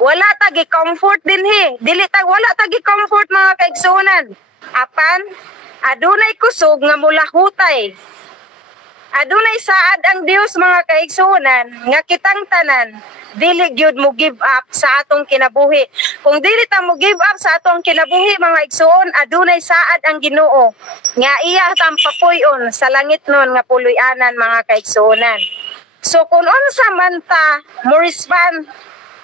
Wala ta gi-comfort dinhi. Dili ta wala ta gi-comfort mga kaigsuonan. Apan adunay kusog nga mulahutay. Adunay saad ang Dios mga kaigsuonan nga kitang tanan dili gyud mo give up sa atong kinabuhi. Kung dili ta mo give up sa atong kinabuhi mga igsuon, adunay saad ang Ginoo nga iya tampapuyon sa langit nun nga puloy-anan mga kaigsuonan. So kung unsa man ta mo respond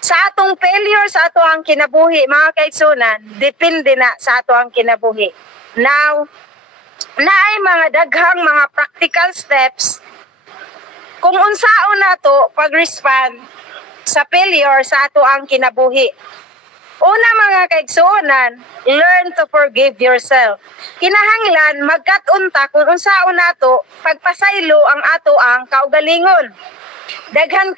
sa atong failure sa ato ang kinabuhi mga kaigsuonan, depende na sa ato ang kinabuhi. Now, naay mga daghang mga practical steps kung unsaon nato pag-respond sa failure sa ato ang kinabuhi. Una mga kaigsuonan, learn to forgive yourself. Kinahanglan magkatunta kung unsaon nato pagpasaylo ang ato ang kaugalingon. Daghan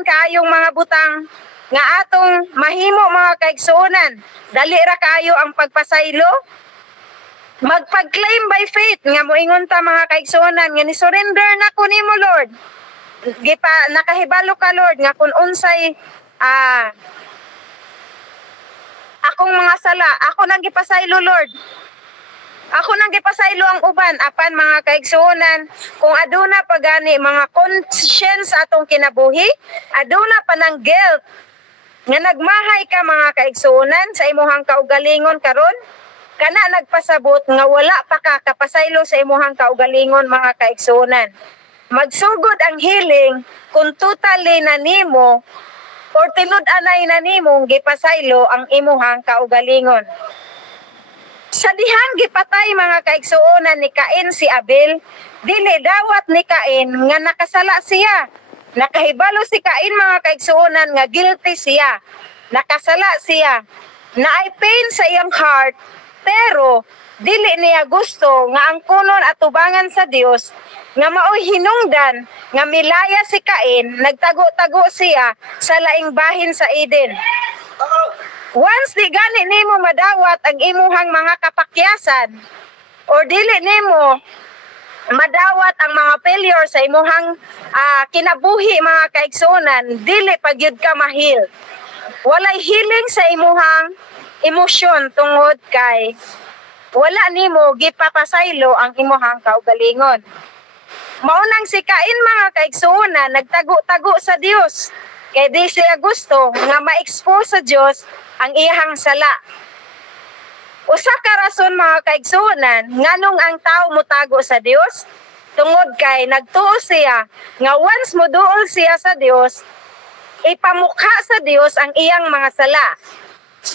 kaayong mga butang nga atong mahimo mga kaigsuonan. Dali ra kaayo ang pagpasaylo. Magpag-claim by faith nga moingon ta mga kaigsuonan nga ni surrender na ko nimo Lord. Nakahibalo ka Lord nga kung unsay akong mga sala, ako nang gipasaylo Lord. Ako nang gipasaylo ang uban apan mga kaigsuonan kung aduna pa gani mga conscience atong kinabuhi, aduna pa ng guilt nga nagmahay ka mga kaigsuonan sa imuhang kaugalingon karon, kana nagpasabot nga wala pa ka kapasaylo sa imuhang kaugalingon mga kaigsuonan. Magsugod ang healing kung totally na nimo or tinud-anay na nimong gipasaylo ang imuhang kaugalingon. Sa dihang gipatay mga kaigsuonan ni Cain si Abel, dili dawat ni Cain nga nakasala siya. Nakahibalo si Cain mga kaigsuonan nga guilty siya. Nakasala siya. Naay pain sa iyang heart, pero dili niya gusto nga ang kunon at tubangan sa Dios nga maoy hinungdan nga milaya si Cain, nagtago-tago siya sa laing bahin sa Eden. Once di gani nimo madawat ang imuhang mga kapakyasan or dili nimo madawat ang mga failure sa imuhang kinabuhi mga kaigsuonan, dili pagyud ka mahil. Walay healing sa imuhang emosyon tungod kay wala nimo gipapasaylo ang imuhang kaugalingon. Maunang si Cain mga kaigsuonan nagtago-tago sa Dios. Kay di siya gusto nga ma-expose sa Dios ang iyang sala. Usa ka rason mga kaigsuonan nganong ang tao mutago sa Dios tungod kay nagtuo siya nga once moduol siya sa Dios, ipamukha sa Dios ang iyang mga sala.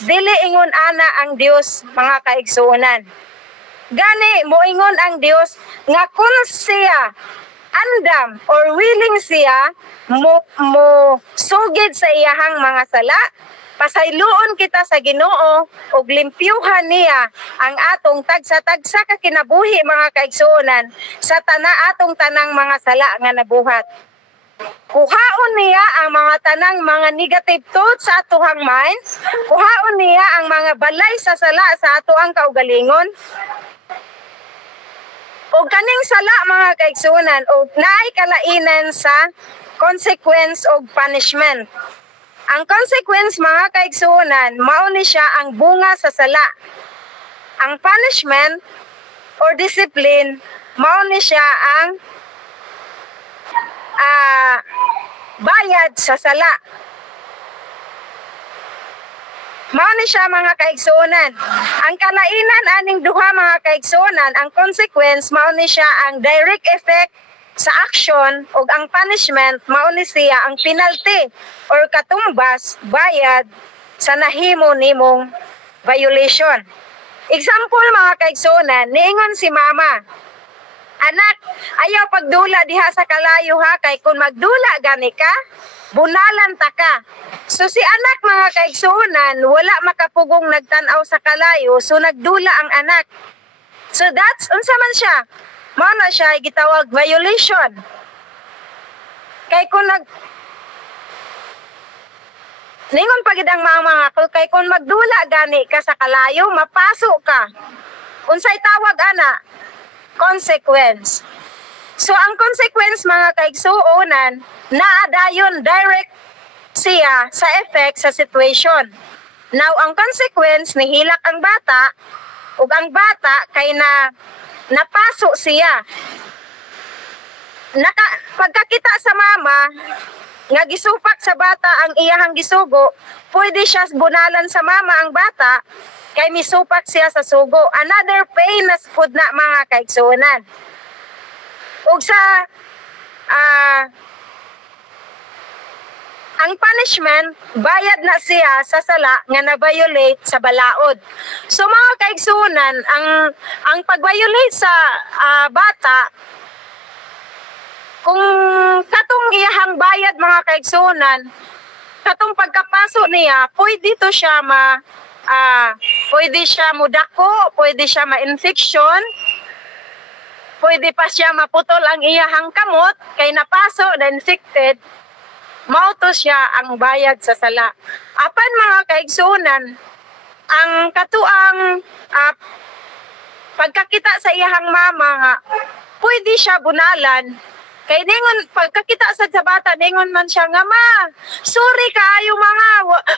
Dili ingon ana ang Dios mga kaigsuonan. Gani moingon ang Dios nga kung siya andam or willing siya mo sugid sa iyahang mga sala, pasayloon kita sa Ginoo ug limpyuhan niya ang atong tagsa-tagsa ka kinabuhi mga kaigsuonan sa atong tanang mga sala nga nabuhat. Kuhaon niya ang mga tanang mga negative thoughts sa atohang mind, kuhaon niya ang mga balay sa sala sa atoang kaugalingon. O kaning sala mga kaigsuonan o naay kalainan sa consequence o punishment. Ang consequence mga kaigsuonan mao ni siya ang bunga sa sala. Ang punishment or discipline mao ni siya ang bayad sa sala. Mao ni siya mga kaigsuonan. Ang kalainan aning duha mga kaigsuonan, ang consequence mao ni siya ang direct effect sa action ug ang punishment mao ni siya ang penalty or katumbas bayad sa nahimo nimong violation. Example mga kaigsuonan, niingon si mama, anak, ayaw pagdula diha sa kalayo ha, kay kung magdula gani ka, bunalan ta ka. So si anak mga kaigsuonan, wala makapugong nagtanaw sa kalayo, so nagdula ang anak. So that's, unsa man siya? Mao na siya gitawag violation. Kay kung ningon pagid ang mga kay kung magdula gani ka sa kalayo, mapaso ka. Unsay tawag ana? Consequence. So ang consequence mga kaigsuonan, naadayon direct siya sa effect sa situation. Now ang consequence nihilak ang bata ug ang bata kay napaso siya. Pagkakita sa mama nga gisupak sa bata ang iyahang gisugo, pwede siya bunalan sa mama ang bata kay misupak siya sa sugo. Another pain na pud na mga kaigsuonan. Ug sa ang punishment, bayad na siya sa sala nga na-violate sa balaod. So mga kaigsuonan, ang pag-violate sa bata, kung katong iyahang bayad mga kaigsuonan, katong pagkapaso niya, pwede to siya pwede siya mudako, pwede siya ma-infection, pwede pa siya maputol ang iyahang kamot, kay napaso na infected, mauto siya ang bayad sa sala. Apan mga kaigsunan, ang katuang pagkakita sa iyahang mama nga, pwede siya bunalan. Kay ningon pagkakita sa bata ningon man siya nga, ma, sorry kaayo mga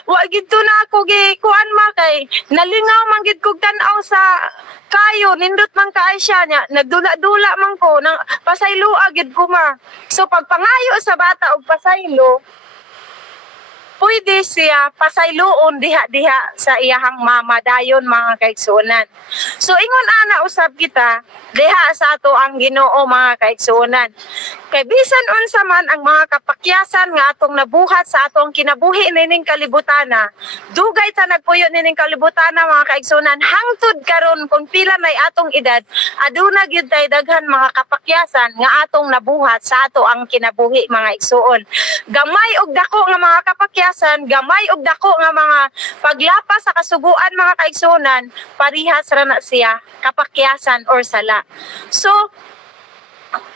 wa gid to na ako gi kuan ma, kay nalingaw man gid kog tan-aw sa kayo, nindot man kaay siya nya, nagdula-dula man ko nang pasaylo agid ko ma. So pagpangayo sa bata og pasaylo, pwede siya pasayloon diha-diha sa iyahang mama dayon mga kaigsunan. So ingon ana usab kita diha sa ato ang Ginoo mga kaigsunan. Kay bisan unsa man ang mga kapakyasan nga atong nabuhat sa atong kinabuhi nining kalibutana, dugay ta nagpuyo nining kalibutana mga kaigsunan, hangtod karon kung pila nay atong edad, aduna gyud tay daghan mga kapakyasan nga atong nabuhat sa ato ang kinabuhi mga igsuon. Gamay og dako nga mga kapakyasan, gamay og dako nga mga paglapas sa kasuguan mga kaigsunan, parihas ra na siya kapakyasan or sala. So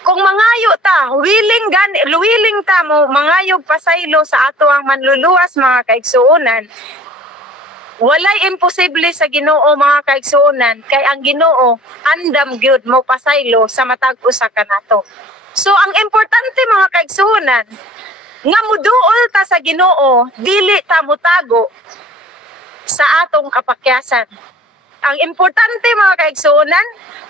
kung mangayo ta, willing ta mo mangayog pasaylo sa ato ang manluluwas mga kaigsuonan, walay imposible sa Ginoo mga kaigsuonan, kay ang Ginoo andam gyud mo pasaylo sa matag usa kanato. So ang importante mga kaigsuonan, nga muduol ta sa Ginoo, dili ta mutago sa atong kapakyasan. Ang importante mga kaigsuonan,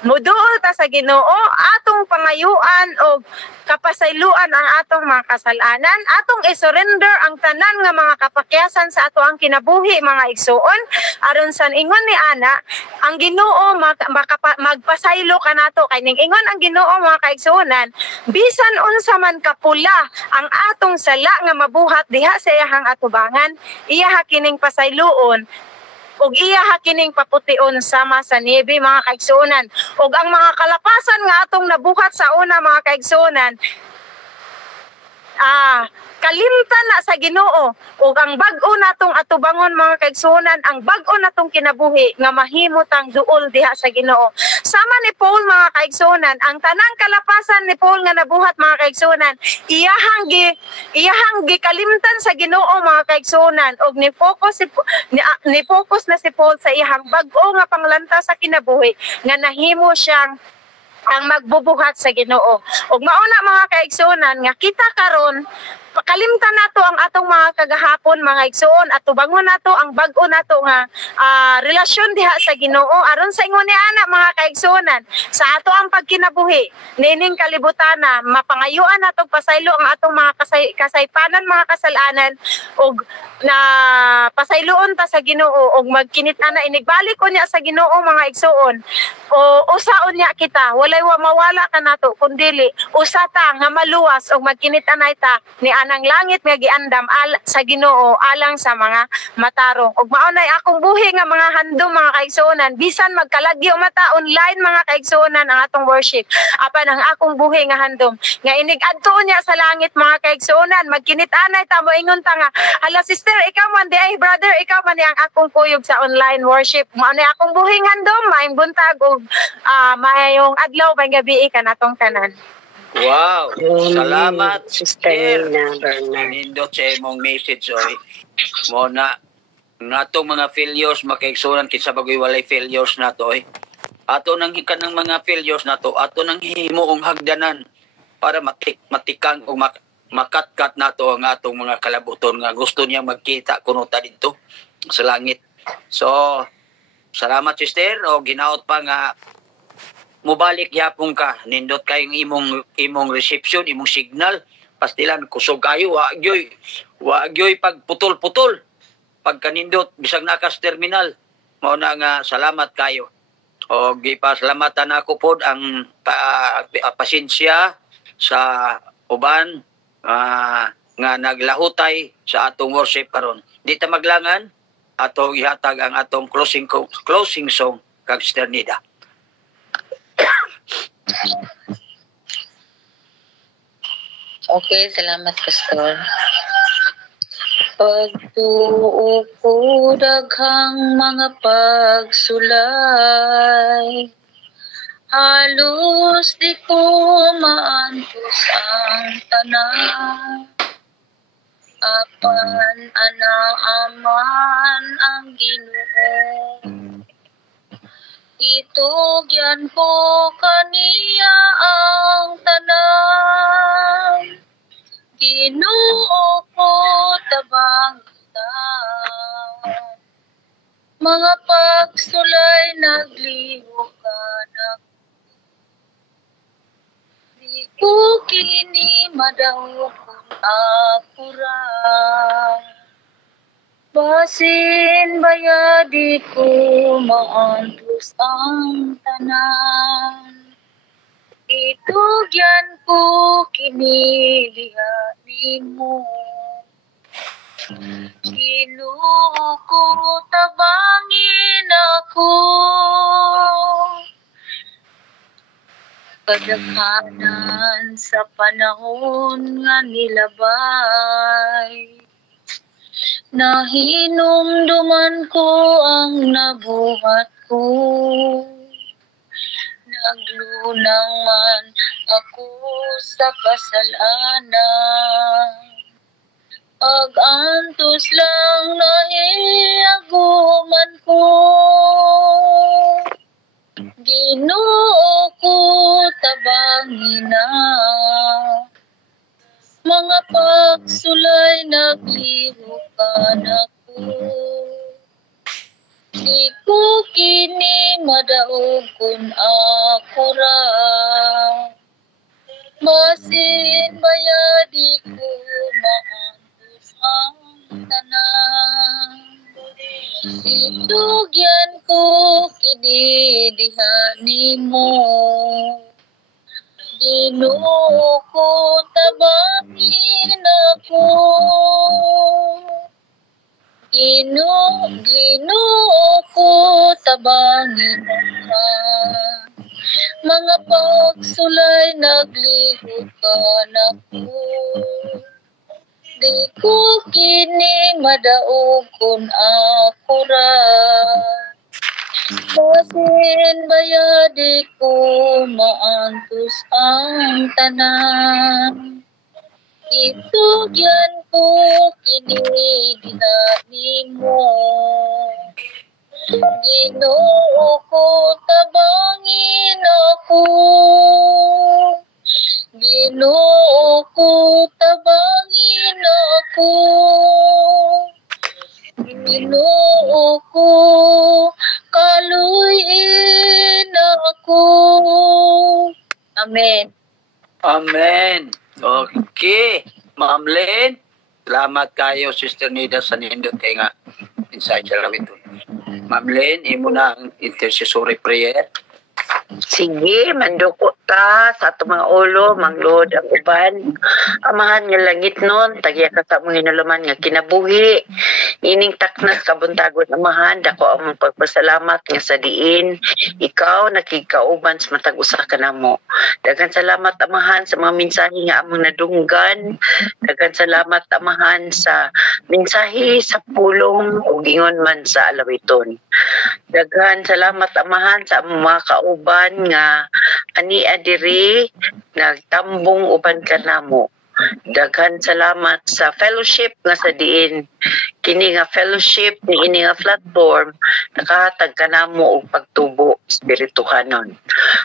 muduol ta sa Ginoo, atong pangayuan o kapasayloan ang atong mga kasalanan, atong isurrender ang tanan nga mga kapakyasan sa ato ang kinabuhi mga igsuon, aron sa ingon ni ana, ang Ginoo magpasaylo kanato, kay ning ingon ang Ginoo mga kaigsuonan, bisan unsa man kapula ang atong sala nga mabuhat diha sa iyahang atubangan, iya kining pasayloon ug iya kining papution sama sa niebe mga kaigsuonan. Ug ang mga kalapasan nga atong nabuhat sa una mga kaigsuonan, kalimtan na sa Ginoo, ug ang bag-o natong atubangon mga kaigsuonan, ang bag-o natong kinabuhi nga mahimutang duol diha sa Ginoo. Sama ni Paul mga kaigsuonan, ang tanang kalapasan ni Paul nga nabuhat mga kaigsuonan, iyahang kalimtan sa Ginoo mga kaigsuonan, ug ni focus na si Paul sa iyahang bag-o nga panglanta sa kinabuhi nga nahimo siyang ang magbubuhat sa Ginoo. Ug mauna mga kaigsuonan nga kita karon pakalimtan nato ang atong mga kagahapon mga igsuon at tubangon nato ang bag-o nato nga relasyon diha sa Ginoo aron sa ingon ni ana mga kaigsuonan sa ato ang pagkinabuhi nining kalibutana, mapangayuan nato pasaylo ang atong mga kasaypanan mga kasalanan ug na pasayloon ta sa Ginoo ug magkinit-ana inigbalik unya sa Ginoo mga igsuon. O usaon niya kita, walay mawala ka nato kundili usa ta nga maluwas ug magkinit-anay ta ni anang langit nga giandam sa Ginoo alang sa mga matarong. Ug maunay akong buhi nga mga handom mga kaigsuonan, bisan magkalagyo mata online mga kaigsuonan ang atong worship. Apan ang akong buhi nga handom nga inig-adto niya sa langit mga kaigsuonan, magkinit-anay ta mo ingon ta nga, hala sister, ikaw man di ay brother, ikaw man ang akong kuyog sa online worship. Maunay akong buhi nga handom, maayong buntag ug maayong adlaw may gabi kanatong tanan. Wow! Salamat, Sister. Nindot sa imong message, oy. Mo na natong mga failures makaigsunan kinsa bagoy walay failures nato, oy. Ato nang hikan ng mga failures nato, ato nang himuong hagdanan para matikang o makatkat nato ang atong mga kalabuton nga gusto niya magkita kuno ta didto sa langit. So, salamat, Sister. O ginaot pa nga mubalik yapon ka, nindot kayong imong reception, imong signal, pastilan kusog kayo, wa gyoy pagputol-putol. Pagka nindot bisag nakas terminal, mao na nga salamat kayo. O gipasalamatan ako pod ang pasensya sa uban nga naglahutay sa atong worship karon. Di ta maglangan ato ihatag ang atong closing song kag Sister Nida. Okay, salamat Pastor. Pagtuo ko daghang mga pagsulay, halos di ko maantos ang tanan. Apan anaaman ang Ginoo, itugyan ko kaniya ang tanan. Ginoo ko tabangitan, mga pagsulay naglihok ka na. Di ko kini madaw kung ako ra, basin bayadi ko maantos ang tanan. Itugyan ko kini diha nimo, Ginoo ko tabangin ako. Kadaghanan sa panahon nga nilabay, nahinumduman ko ang nabuhat ko. Naglunang man ako sa kasalanan, ag-antos lang naiaguman ko. Ginoo ko tabangin na, mga pagsulay naglihok ka na ko. Di ko kini madaog kung ako ra, basin bayadi ko maantos ang tanan. Itugyan ko kini diha nimo, Ginoo ko tabangin ako. Ginoo ko tabangin ka, mga pagsulay naglihok ka na ko. Di ko kini madaog kung ako ra, basin bayadi ko maantos ang tanan. Itugyan ko kini diha nimo, Ginoo ko tabangin ako. Ginoo ko tabangin ako. Ginoo ko kaluyin ako. Amen. Amen. Okay. Ma'am Len, salamat kayo, Sister Nida, sa nindot kay nga inside sa lawit. Ma'am Len, imo na ang intercessory prayer. Sige, manduko ta sa ato mga ulo, manglod ang uban. Amahan nga langit nun, tagya ka sa mga hinuluman nga kinabuhi. Ining taknas kabuntagon amahan, dako ang mong pagpasalamat nga sa diin. Ikaw nakikauban sa matag usa ka namo. Daghang salamat amahan sa mga mensahe nga among nadunggan. Daghang salamat amahan sa mensahe sa pulong ug ingon man sa alawiton. Daghan salamat amahan sa among mga kauban nga ani adiri nagtambong uban kanamo. Daghan salamat sa fellowship nga sa diin kini nga fellowship ni ini nga platform nakahatag kanamo og pagtubo espirituhanon.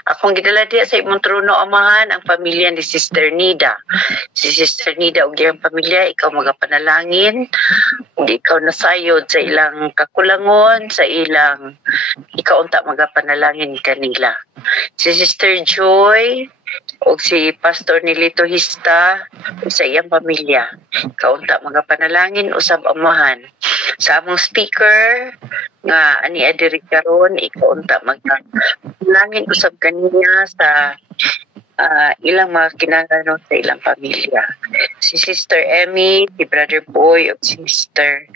Akong gidala diha sa imong trono amahan ang pamilya ni Sister Nida. Si Sister Nida ug iyang pamilya, ikaw magapanalangin ug ikaw nasayod sa ilang kakulangon, sa ilang ikaw unta magapanalangin kanila. Si Sister Joy o si Pastor Nilito Hista o sa iyang pamilya, kaunta mga panalangin usab amahan sa among speaker nga ani adiri karon, ikaunta magpanalangin usab kaniya sa ilang mga kinahanglan sa ilang pamilya. Si Sister Emmy, si Brother Boy, o si Sister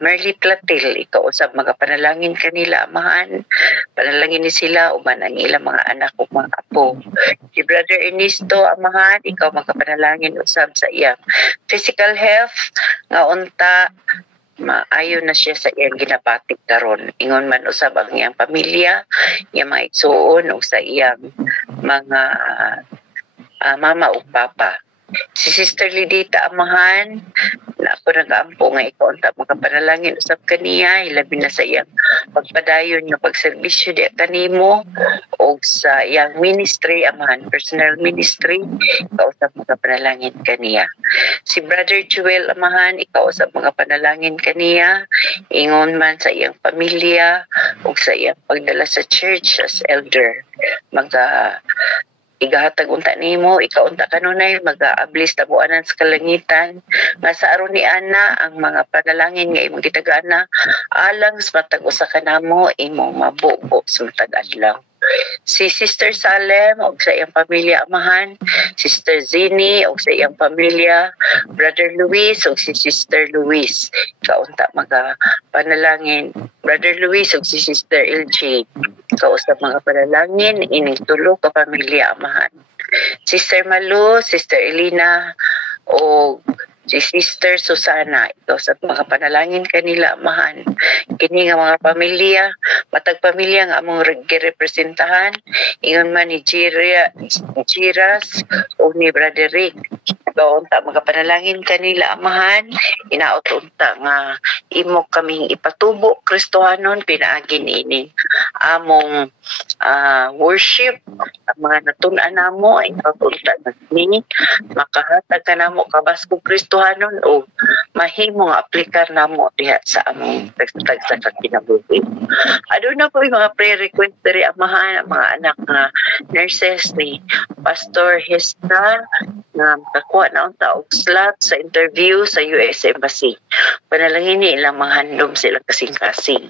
Merly Platil, ikaw usab mga panalangin kanila amahan, panalangin ni sila uban ang ilang mga anak o mga apo. Si Brother Ernesto amahan, ikaw magkapanalangin usab sa iyang physical health nga unta maayo na siya sa iyang ginapatik karon. Ingon man usab ang iyang pamilya, iyang mga igsuon o sa iyang mga mama o papa. Si Sister Lidita amahan, na ako nag-ampo nga ikaw unta makapanalangin usab kaniya, ilabi na sa iyang pagpadayon nga pagserbisyo di kanimo o sa iyang ministry amahan, personal ministry, ikaw usab makapanalangin kaniya. Si Brother Joel amahan, ikaw usab makapanalangin kaniya, ingon man sa iyang pamilya o sa iyang pagdala sa church as elder. Igahatag unta nimo, ikaw unta kanunay mag-aablis tabuanan sa kalangitan nga sa aron ni ana ang mga panalangin nga imong gitagana alang sa matag usa kanamo imong mabubo sa matag adlaw. Si Sister Salem o sa iyang pamilya amahan, Sister Zini o sa iyang pamilya, Brother Luis o si Sister Luis, ikaw unta panalangin, Brother Luis o si Sister LJ, ikaw sa mga panalangin ining tulo ka pamilya amahan. Sister Malu, Sister Elena o si Sister Susana, ikaw sa mga panalangin kanila amahan. Kini nga mga pamilya, matag pamilya nga among girepresentahan, ingon man ni Jiras o ni Brother Rick. Ikaw unta mga panalangin kanila amahan, inaot unta nga imo kaming ipatubo Kristohanon pinaagin ini among worship ang mga natun-an namo, ikaw unta nagni makahatag ka namo kabasko Kristohanon o mahimong aplikar namo diha sa among pagtatag sa kinabuhi. Aduna po yung mga prayer request dari amahan, ang mga anak na nurses ni Pastor Hesta nga kakuha na unta og slot sa interview sa US Embassy. Panalangin ni ilang mga handom sila kasing-kasing.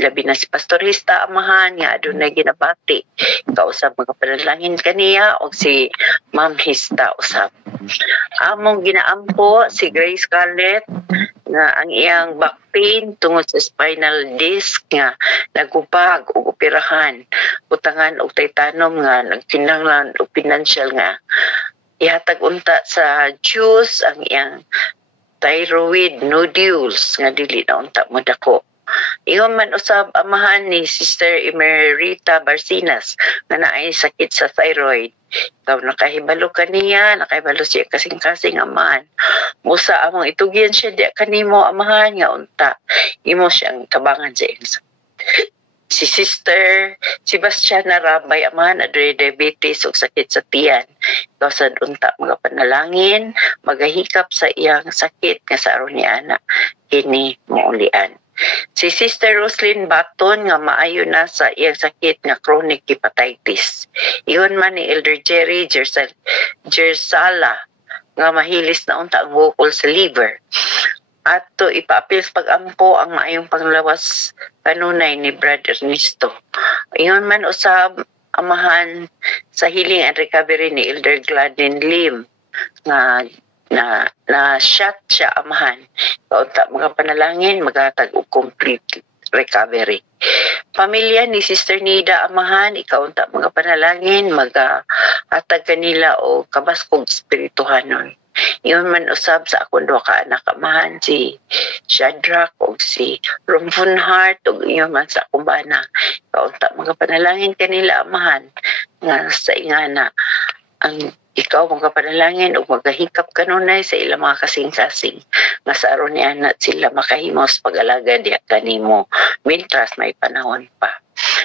Labi na si Pastor Hesta amahan nga adunay ginabati. Ikaw usab mga panalangin kaniya og si Ma'am Hesta usab. Among ginaampo si Grace Scarlett nga ang iyang back pain tungod sa spinal disc nga nagupag o operahan, utangan o titanom nga nagkinahanglan o financial nga ihatag unta sa juice ang iyang thyroid nodules nga dili na unta mo dako. Ingon man usab amahan ni Sister Emerita Barcinas nga naay sakit sa thyroid. Ikaw nakahibalo kaniya, nakahibalo siya kasing-kasing amahan. Musa among itugyan siya di kanimo amahan nga unta. Imo siyang tabangan sa iyang sakit. Si Sister Sebastiana Rabay amahan adunay diabetes ug sakit sa tiyan. Ikaw sad unta mga panalangin, magahikap sa iyang sakit nga sa aron ni ana kini maulian. Si Sister Roslyn Baton nga maayo na sa iyang sakit nga chronic hepatitis. Iyon man ni Elder Jerry Jersala nga mahilis na unta ang bukol sa liver. At to ipaapil sa pag-ampo ang maayong panglawas kanunay ni Brother Ernesto. Iyon man usab amahan sa healing and recovery ni Elder Gladden Lim nga na shot siya amahan. Kaunta mga panalangin maghatag og complete recovery. Pamilya ni Sister Nida amahan, ikaunta mga panalangin maghatag kanila o kabaskog espirituhanon. Iyon man usab sa akong duha ka anak amahan, si Shadrach o si Romfun Hart o iyon man sa akong bana. Kaunta mga panalangin kanila amahan nga sa ingana ang ikaw mga panalangin o magahikap kanunay sa ilang mga kasing-kasing nga sa aron ni anak sila makahimos pag-alaga diya kanimo mintras may panahon pa.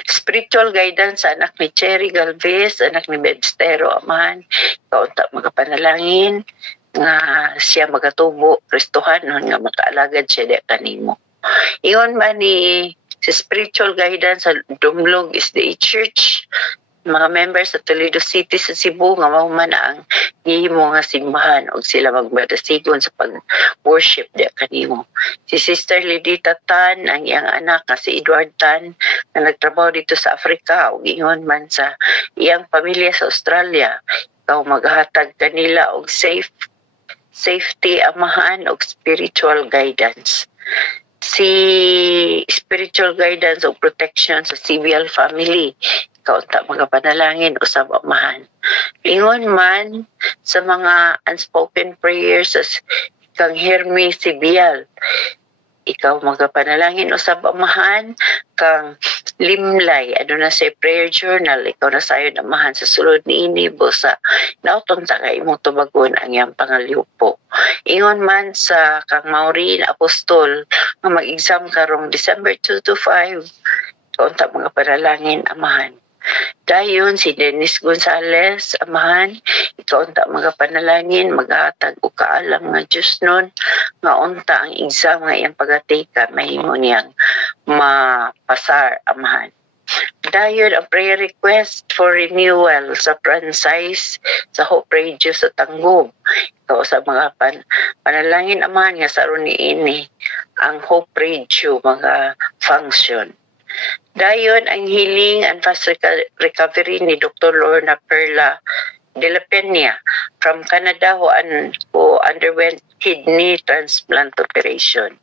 Spiritual guidance sa anak ni Cherry Galvez, anak ni Bedstero amahan, kaunta mga panalangin nga siya magatubo Kristohanon nga makaalagad siya diya kanimo. Iyon man ni sa spiritual guidance sa Dumlog SDA Church mga members sa Toledo City sa Cebu nga mao man ang gihimo nga simbahan og sila magmadasigon sa pag-worship di kanimo. Si Sister Lidita Tan, ang iyang anak nga si Edward Tan na nagtrabaho dito sa Africa ug ingon man sa iyang pamilya sa Australia, ikaw maghatag kanila og safety, amahan og spiritual guidance. Si spiritual guidance o protection sa civil family, kaunta mga panalangin usab amahan. Ingon man sa mga unspoken prayers as kang Hermi Sibial, ikaw magapanalangin usab amahan. Kang Limlay, na sa prayer journal, ikaw na sayon amahan sa sulod ni ini bosa nauton ta kay imong tubagon ang iyang pangaliupo. Ingon man sa kang Maureen Apostol nga mag-exam karong December 2 to 5, kaunta mga panalangin amahan. Dayon si Dennis Gonzales, amahan, ikaw unta mga panalangin, maghatag o kaalam nga Diyos nun, nga unta ang exam nga iyang pagatika, mahimo niyang mapasar, amahan. Dayon ang prayer request for renewal sa franchise sa Hope Radio sa Tanggob. Ikaw sa mga panalangin, amahan, nga sa ni ini ang Hope Radio mga function. Dayon ang healing and fast recovery ni Dr. Lorna Perla de la Peña from Canada who underwent kidney transplant operation.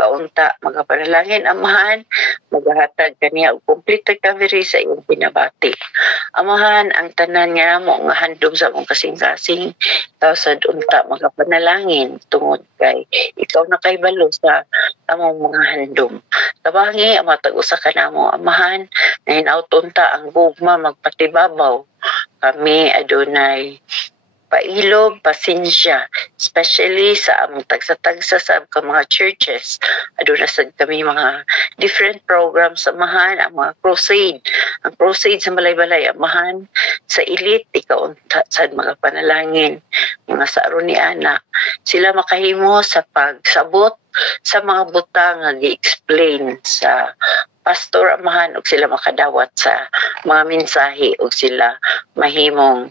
Kaunta mga panalangin amahan, maghahatag kaniya og complete recovery sa iyong pinabati. Amahan ang tanan nga mo nga handom sa mong kasing-kasing, ikaw sa unta mga panalangin tungod kay ikaw na kay balo sa among mga handom. Tabangi ang matag-usa ka namo amahan, na hinautunta ang gugma magpatibabaw. Kami adunay pailob, pasensya, especially sa among tagsa-tagsa sa mga churches. Aduna sad kami mga different programs amahan, ang mga crusade. Ang crusade sa balay-balay amahan, sa elite, ikaw sad mga panalangin, mga sa aron ni ana. Sila makahimo sa pagsabot sa mga butang nga gi-explain sa pastor amahan og sila makadawat sa mga mensahe og sila mahimong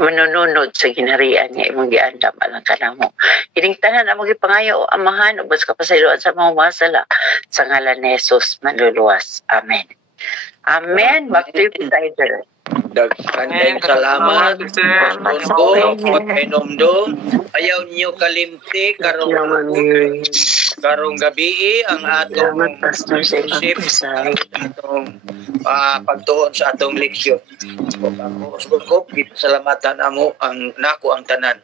manununod sa ginharian nga imong giandam alang kanamo. Kining tanan among gipangayo amahan ug bas kapasayloan sa mga masala sa ngalan ni Jesus manluluwas. Amen. Amen. Back to you, Sister. Daghan salamat. Gusto pagkainomdom. Ayaw niyo kalimti karong gabi ang atong worship sa atong pagtuon sa atong leksyon. Ako salamatan amo ang nako ang tanan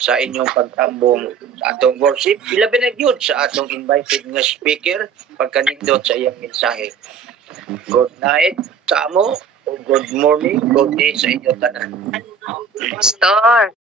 sa inyong pagtambong sa atong worship. Ilabi na gyud sa atong invited nga speaker pagkanindot sa iyang mensahe. Good night sa amo. Good morning, good day sa inyo tanan. Pastor.